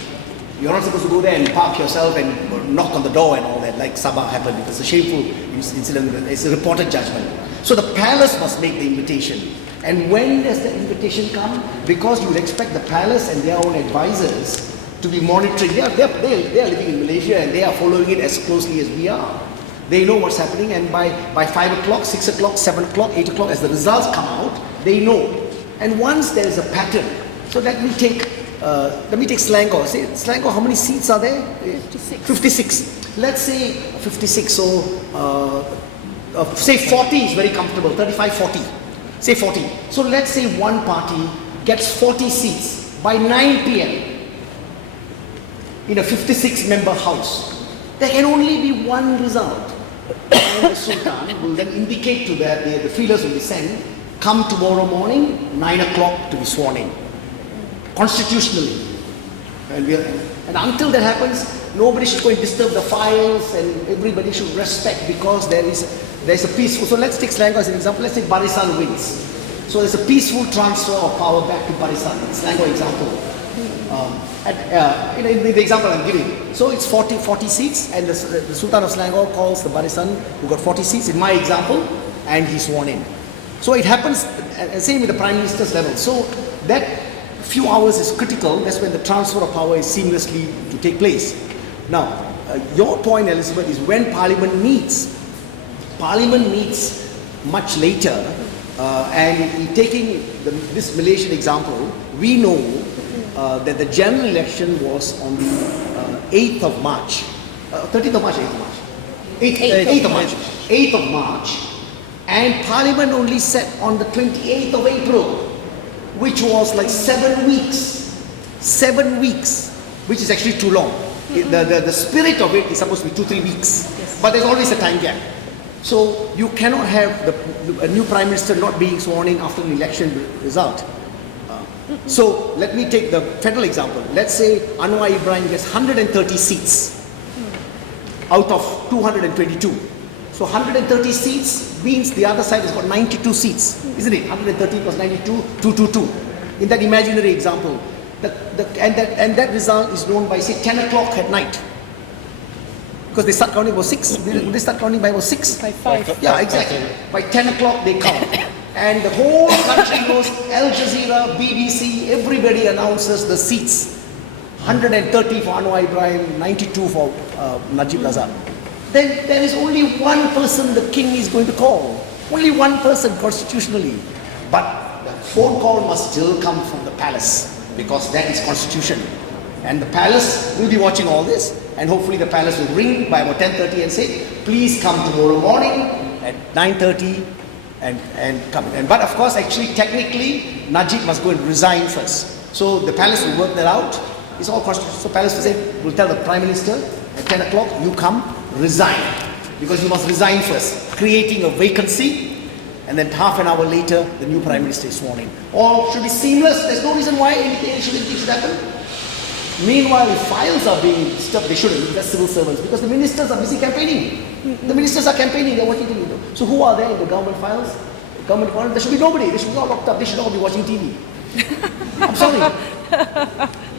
You're not supposed to go there and park yourself and knock on the door and all that, like Sabah happened. It was a shameful incident. It's a reported judgment. So the palace must make the invitation. And when does the invitation come? Because you would expect the palace and their own advisors to be monitoring. They are living in Malaysia and they are following it as closely as we are. They know what's happening, and by 5 o'clock, 6 o'clock, 7 o'clock, 8 o'clock, as the results come out, they know. And once there is a pattern, so let me take Selangor. Say, Selangor, how many seats are there? 56. 56. Let's say 56, so say 40 is very comfortable, 35, 40. Say 40. So let's say one party gets 40 seats by 9 p.m. in a 56-member house. There can only be one result. And the Sultan will then indicate to the feelers will be sent, come tomorrow morning, 9 o'clock to be sworn in. Constitutionally. And until that happens, nobody should go and disturb the files, and everybody should respect, because there is a peaceful. So let's take Selangor as an example. Let's say Barisan wins. So there's a peaceful transfer of power back to Barisan. Selangor example. In the example I'm giving. So it's 40 seats, and the Sultan of Selangor calls the Barisan who got 40 seats in my example, and he's sworn in. So it happens, same with the Prime Minister's level. So that few hours is critical. That's when the transfer of power is seamlessly to take place. Now, your point, Elizabeth, is when Parliament meets. Parliament meets much later, and in taking this Malaysian example, we know that the general election was on the 8th of March. 13th of March, 8th of March. 8th of March. 8th of March. And Parliament only sat on the 28th of April. Which was like 7 weeks. 7 weeks, which is actually too long. The spirit of it is supposed to be 2-3 weeks. Yes. But there's always a time gap. So you cannot have a new Prime Minister not being sworn in after an election result. So let me take the federal example. Let's say Anwar Ibrahim gets 130 seats out of 222. So 130 seats means the other side has got 92 seats, isn't it? 130 plus 92, 222. in that imaginary example, and that result is known by, say, 10 o'clock at night. Because they start counting about 6. They start counting by about 6. By 5. Yeah, exactly. By 10 o'clock they count. And the whole country knows, Al Jazeera, BBC, everybody announces the seats. 130 for Anwar Ibrahim, 92 for Najib Razak. Then there is only one person the king is going to call. Only one person constitutionally. But the phone call must still come from the palace, because that is constitution. And the palace will be watching all this, and hopefully the palace will ring by about 10:30 and say, please come tomorrow morning at 9:30 and come. But of course, actually, technically, Najib must go and resign first. So the palace will work that out. It's all constitutional. So palace will say, will tell the Prime Minister at 10 o'clock, you come, resign. Because you must resign first, creating a vacancy, and then half an hour later, the new Prime Minister is sworn in. Or should be seamless. There's no reason why anything should happen. Meanwhile, if files are being disturbed, they shouldn't. That's civil servants, because the ministers are busy campaigning. The ministers are campaigning. They're watching TV. So who are there in the government files? The government files. There should be nobody. They should be all locked up. They should all be watching TV. I'm sorry.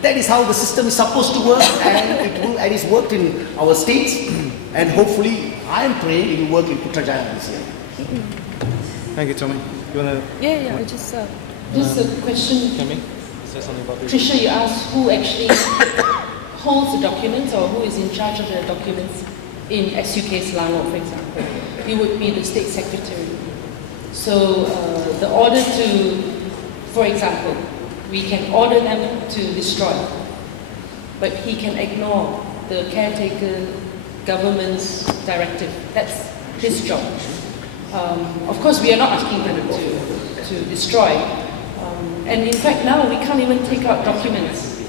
That is how the system is supposed to work, and it will. And it's worked in our states, and hopefully, I am praying it will work in Putrajaya this year. Thank you, Tommy. You wanna? Yeah, I just Just a question. Tommy, say something about this. Trisha, you asked who actually holds the documents or who is in charge of the documents in SUK Selangor, for example. It would be the State Secretary. So the order to, for example, we can order them to destroy, but he can ignore the caretaker government's directive. That's his job. Of course, we are not asking them to destroy. And in fact, now we can't even take out documents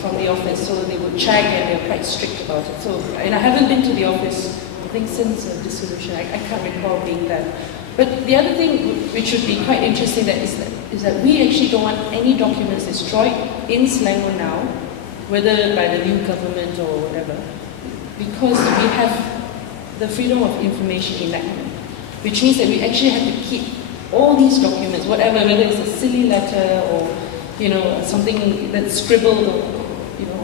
from the office, so they would check and they're quite strict about it. So, and I haven't been to the office, I think since dissolution. I can't recall being there. But the other thing which would be quite interesting is that we actually don't want any documents destroyed in Selangor now, whether by the new government or whatever, because we have the Freedom of Information Enactment, which means that we actually have to keep all these documents, whatever, whether it's a silly letter or, you know, something that's scribbled or, you know,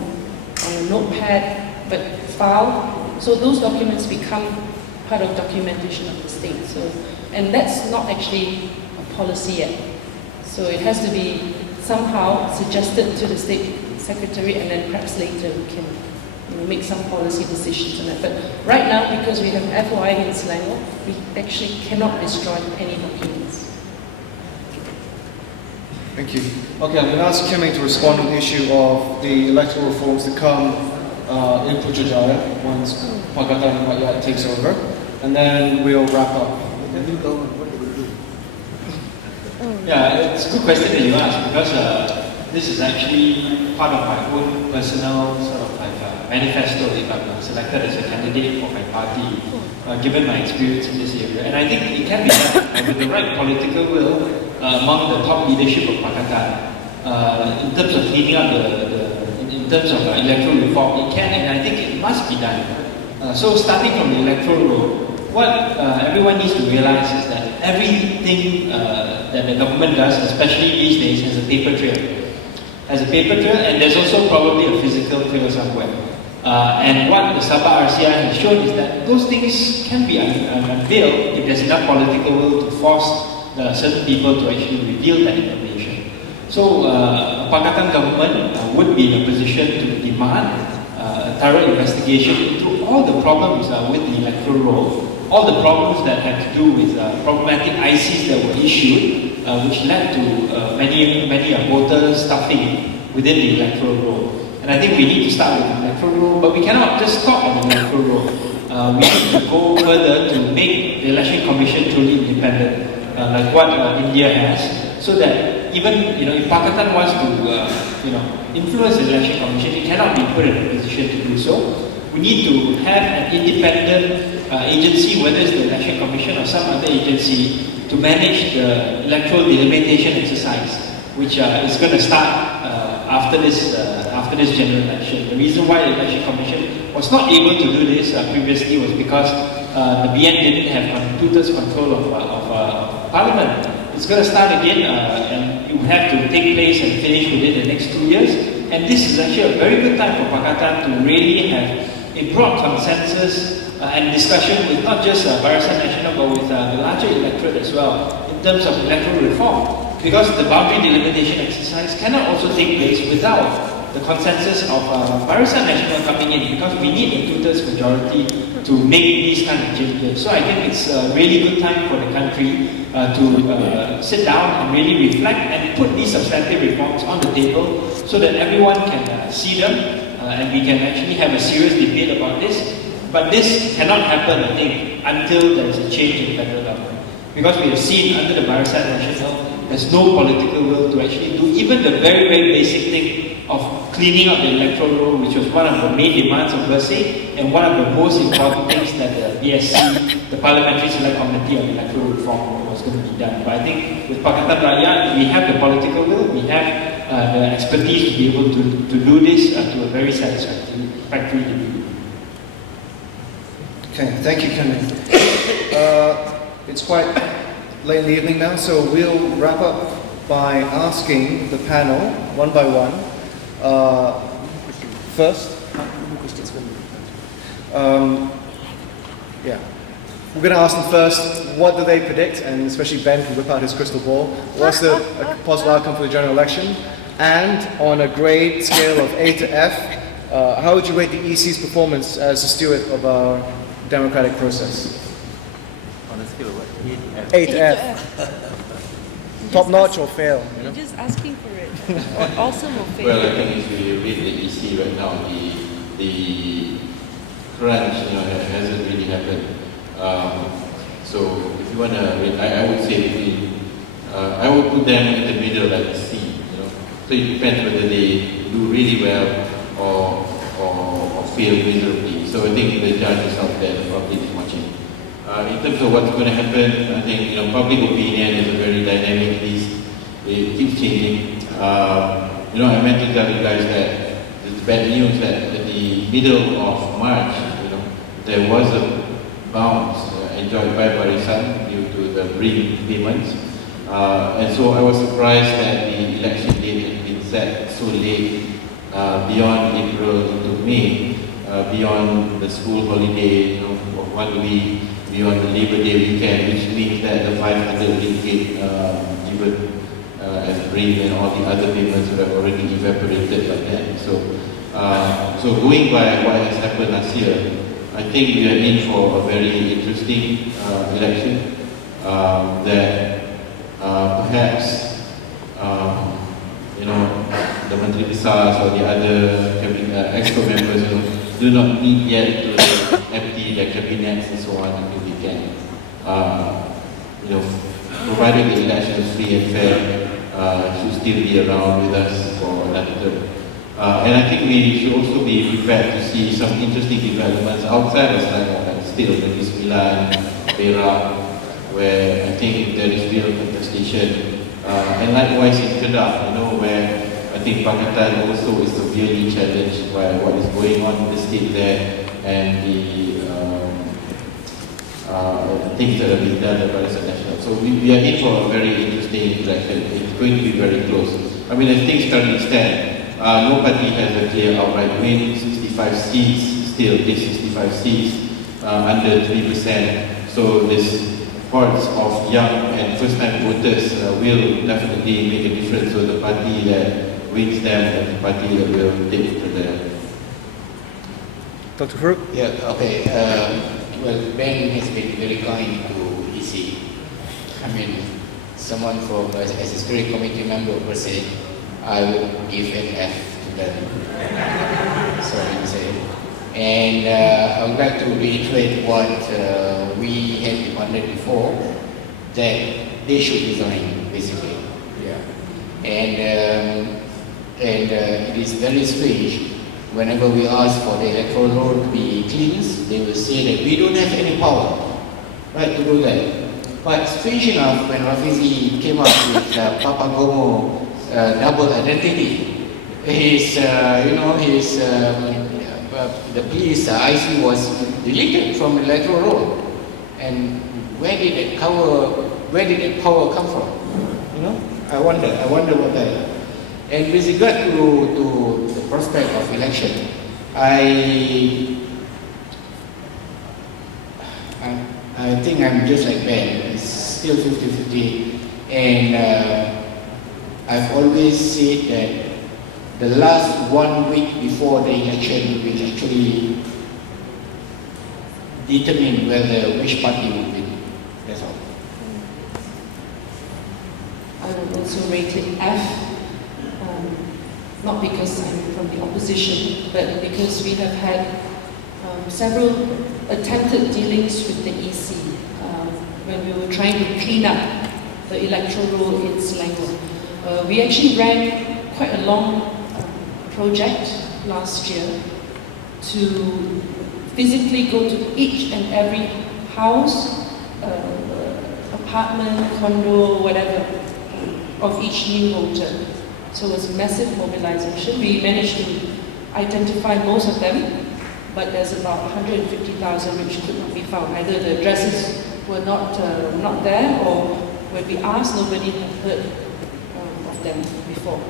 on a notepad, but filed. So those documents become part of documentation of the state. So, and that's not actually a policy yet. So it has to be somehow suggested to the State Secretary, and then perhaps later we can, you know, make some policy decisions on that. But right now, because we have FOI in Selangor, we actually cannot destroy any documents. Thank you. Okay, I'm going to ask Kimming to respond on the issue of the electoral reforms to come in Putrajaya once Pakatan Rakyat takes over, and then we'll wrap up. The new government, what they will do? Yeah, it's a good question that you asked, because this is actually part of my own personal sort of like manifesto if I'm selected as a candidate for my party, given my experience in this area. And I think it can be done with the right political will among the top leadership of Pakatan. In terms of cleaning up in terms of electoral reform, it can, and I think it must be done. So starting from the electoral road, what everyone needs to realize is that everything that the government does, especially these days, has a paper trail. Has a paper trail, and there's also probably a physical trail somewhere. And what the Sabah RCI has shown is that those things can be unveiled if there's enough political will to force certain people to actually reveal that information. So a Pakatan government would be in a position to demand a thorough investigation into all the problems with the electoral roll, all the problems that have to do with problematic ICs that were issued, which led to many voter stuffing within the electoral roll. And I think we need to start with the electoral roll, but we cannot just stop at the electoral roll. We need to go further to make the election commission truly independent, like what India has, so that even if Pakatan wants to influence the election commission, it cannot be put in a position to do so. We need to have an independent agency, whether it's the election commission or some other agency, to manage the electoral delimitation exercise, which is going to start after this general election. The reason why the election commission was not able to do this previously was because the BN didn't have two-thirds control of parliament. it's going to start again, and it will have to take place and finish within the next 2 years. And this is actually a very good time for Pakatan to really have a broad consensus and discussion with not just Barisan Nasional, but with the larger electorate as well, in terms of electoral reform. Because the boundary delimitation exercise cannot also take place without the consensus of Barisan Nasional coming in, because we need a two-thirds majority to make these kind of changes. So I think it's a really good time for the country to sit down and really reflect and put these substantive reforms on the table so that everyone can see them and we can actually have a serious debate about this. But this cannot happen, I think, until there is a change in federal government. Because we have seen under the Barisan Nasional, there's no political will to actually do even the very, very basic thing of cleaning up the electoral roll, which was one of the main demands of Bersih and one of the most important things that the BSC, the Parliamentary Select Committee on Electoral Reform, was going to be done. But I think with Pakatan Rakyat, we have the political will, we have the expertise to be able to do this to a very satisfactory degree. Okay, thank you, Ken. It's quite late in the evening now, so we'll wrap up by asking the panel, one by one. First, we're going to ask them first, what do they predict, and especially Ben can whip out his crystal ball. What's the possible outcome for the general election? And on a grade scale of A to F, how would you rate the EC's performance as a steward of our democratic process? On a scale of what? A to F. Top notch or fail? You know? You're just asking for it. Or awesome or fail. Well, I think if you read the EC right now, the crunch hasn't really happened. So if you want to read, I would say between, I would put them in the middle like C. So it depends whether they do really well or fail miserably. So I think the judges out there, the public is watching. In terms of what's going to happen, I think public opinion is a very dynamic beast. It keeps changing. I meant to tell you guys that it's bad news that at the middle of March, there was a bounce enjoyed by Barisan due to the BRIM payments. And so I was surprised that the election date had been set so late, beyond April into May, beyond the school holiday of 1 week, beyond the Labor Day weekend, which means that the 500 ringgit given as BRIM and all the other payments would have already evaporated by then. So going by what has happened last year, I think we are in for a very interesting election that perhaps the Menteri Besar or the other exco members do not need yet to empty their cabinets and so on until we can. Provided the election is free and fair, should still be around with us for another term. And I think we should also be prepared to see some interesting developments outside of Selangor, like still Negeri Sembilan, Perak, where I think there is real contestation. And likewise in Kedah, where I think Pakatan also is severely challenged by what is going on in the state there and the things that have been done by Barisan Nasional. So we are in for a very interesting election. It's going to be very close. I mean, as things currently stand, no party has a clear outright win. 65 seats, still this 65 seats, under 3%. So this hordes of young and first-time voters will definitely make a difference. So the party that wins them and the party that will take it to the... Dr. Farooq? Yeah, okay. Well, Ben has been very kind to EC. I mean, someone from, as a steering committee member per se, I would give an F to them. Sorry to say. And I would like to reiterate what we had demanded before, that they should resign, basically. Yeah. And it is very strange. Whenever we ask for the electoral roll to be cleansed, they will say that we don't have any power, right, to do that. But strange enough, when Rafizi came up with Papa Gomo double identity, his, the police IC was deleted from the electoral roll. And where did that power come from? You know, I wonder what that. And with regard to the prospect of election, I think I'm just like Ben. It's still 50-50, and I've always said that the last 1 week before the election will actually determine whether which party will win. That's all. I would also rate it F, not because I'm from the opposition, but because we have had several attempted dealings with the EC when we were trying to clean up the electoral roll in Selangor. We actually ran quite a long project last year to physically go to each and every house, apartment, condo, whatever, of each new voter. So it was a massive mobilization. We managed to identify most of them, but there's about 150,000 which could not be found. Either the addresses were not there, or when we asked, nobody had heard of them before.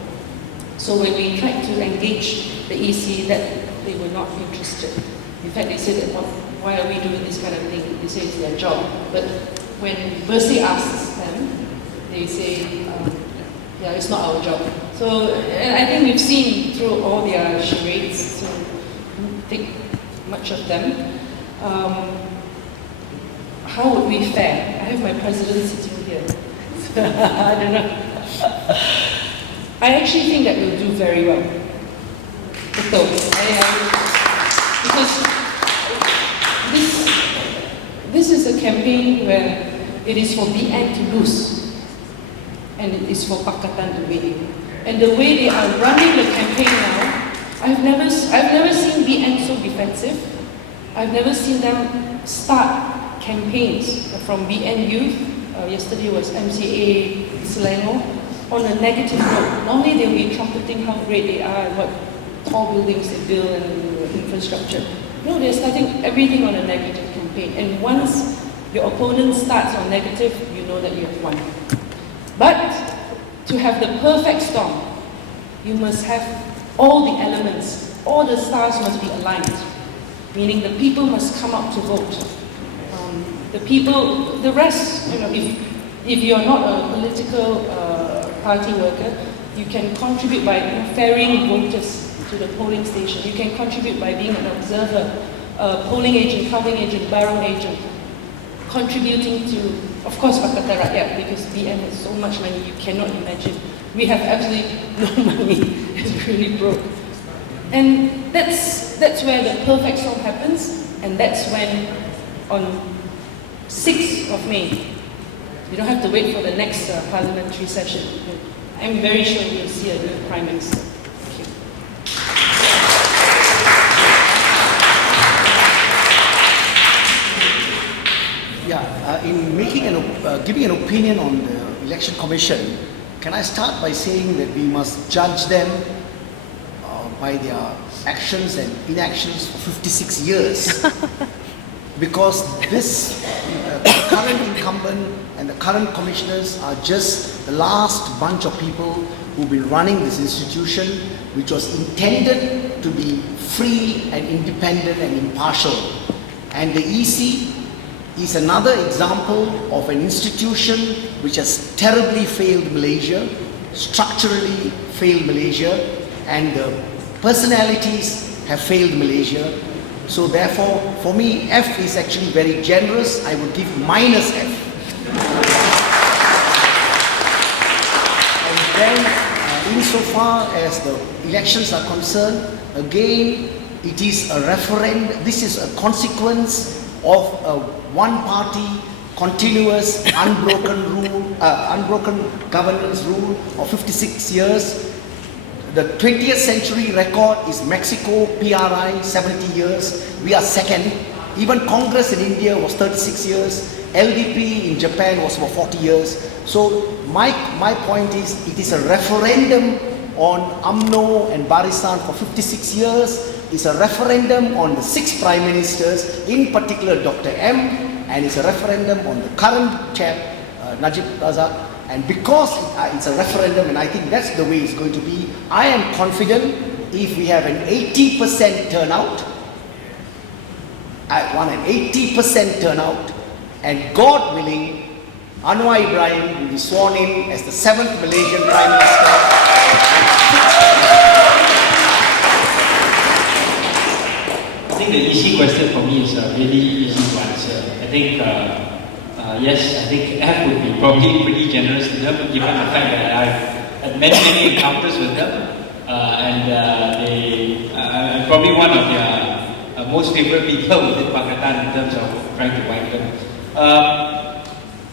So when we tried to engage the EC, that they were not interested. In fact, they said that, why are we doing this kind of thing? They say it's their job. But when Bersi asks them, they say, yeah, it's not our job. So, and I think we've seen through all their charades, so I don't think much of them. How would we fare? I have my president sitting here. I don't know. I actually think that we'll do very well. Betul. Because this is a campaign where it is for BN to lose, and it is for Pakatan to win. And the way they are running the campaign now, I've never seen BN so defensive. I've never seen them start campaigns from BN Youth. Yesterday was MCA Selangor on a negative note. Normally they'll be trumpeting how great they are and what tall buildings they build and infrastructure. No, they're starting everything on a negative campaign. And once your opponent starts on negative, you know that you have won. But to have the perfect storm, you must have all the elements, all the stars must be aligned. Meaning the people must come out to vote. The people, the rest, if you're not a political party worker, you can contribute by ferrying voters to the polling station. You can contribute by being an observer, polling agent, counting agent, barrel agent, contributing to, of course, Pakatan Rakyat, because BN has so much money you cannot imagine. We have absolutely no money. It's really broke. And that's where the perfect storm happens, and that's when on 6th of May, you don't have to wait for the next parliamentary session. I'm very sure you'll see a new Prime Minister. Thank you. Yeah, in making giving an opinion on the Election Commission, can I start by saying that we must judge them by their actions and inactions for 56 years? Because this current incumbent and the current commissioners are just the last bunch of people who've been running this institution, which was intended to be free and independent and impartial. And the EC is another example of an institution which has terribly failed Malaysia, structurally failed Malaysia, and the personalities have failed Malaysia. So therefore, for me, F is actually very generous. I would give -F. And then, insofar as the elections are concerned, again, it is a referendum. This is a consequence of a one-party, continuous, unbroken governance rule of 56 years. The 20th century record is Mexico, PRI, 70 years. We are second. Even Congress in India was 36 years. LDP in Japan was for 40 years. So my point is, it is a referendum on UMNO and Barisan for 56 years. It's a referendum on the 6 prime ministers, in particular Dr. M, and it's a referendum on the current chap, Najib Razak, And because it's a referendum, and I think that's the way it's going to be, I am confident if we have an 80% turnout, I want an 80% turnout, and God willing, Anwar Ibrahim will be sworn in as the 7th Malaysian Prime Minister. I think the easy question for me is really easy to answer. I think, yes, I think F would be probably pretty generous to them, given the fact that I've had many encounters with them, I'm probably one of their most favorite people within Pakistan in terms of trying to wipe them.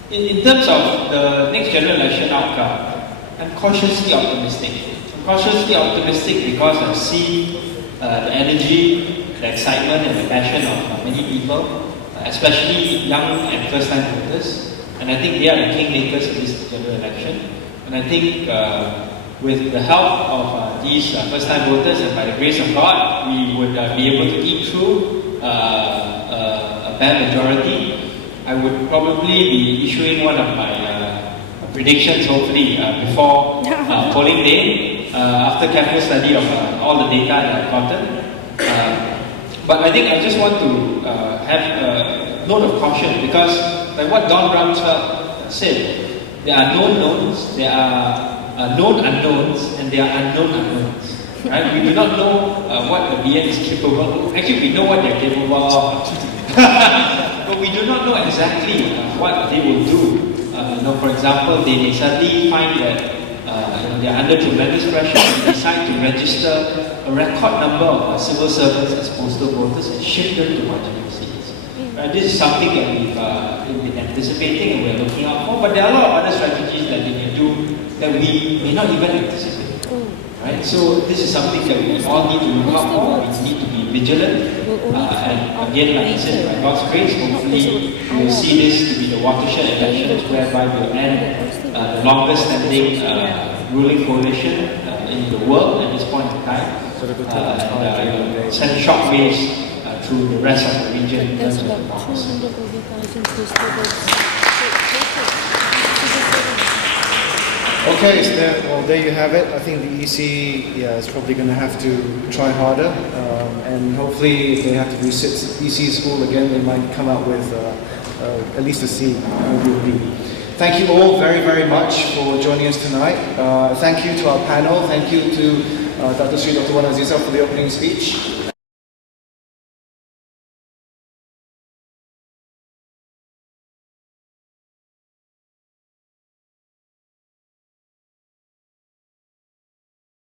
In terms of the next general election outcome, I'm cautiously optimistic. I'm cautiously optimistic because I've seen the energy, the excitement and the passion of many people, especially young and first-time voters. And I think they are the kingmakers of this general election. And I think with the help of these first-time voters and by the grace of God, we would be able to eke through a bare majority. I would probably be issuing one of my predictions, hopefully, before polling day, after careful study of all the data that I've gotten. But I think I just want to have a note of caution because, like what Don Rumsfeld said, there are known knowns, there are known unknowns, and there are unknown unknowns. Right? We do not know what the BN is capable of. Actually, we know what they're capable of. But we do not know exactly what they will do. For example, they may suddenly find that they are under tremendous pressure and decide to register a record number of civil servants as postal voters and shift them to marginal seats. This is something that we've been anticipating and we're looking out for. But there are a lot of other strategies that they can do that we may not even anticipate. Right? So this is something that we all need to look out for. We need to be vigilant. And again, like I said, by God's grace, hopefully we will see this to be the watershed elections whereby we'll end the longest standing ruling coalition in the world at this point in time. And send shockwaves through the rest of the region in terms of democracy. Okay, so there you have it. I think the EC is probably going to have to try harder, and hopefully if they have to resit EC school again, they might come out with at least a C. Thank you all very much for joining us tonight. Thank you to our panel. Thank you to Dr. Sri Dr. Wan Azizah for the opening speech.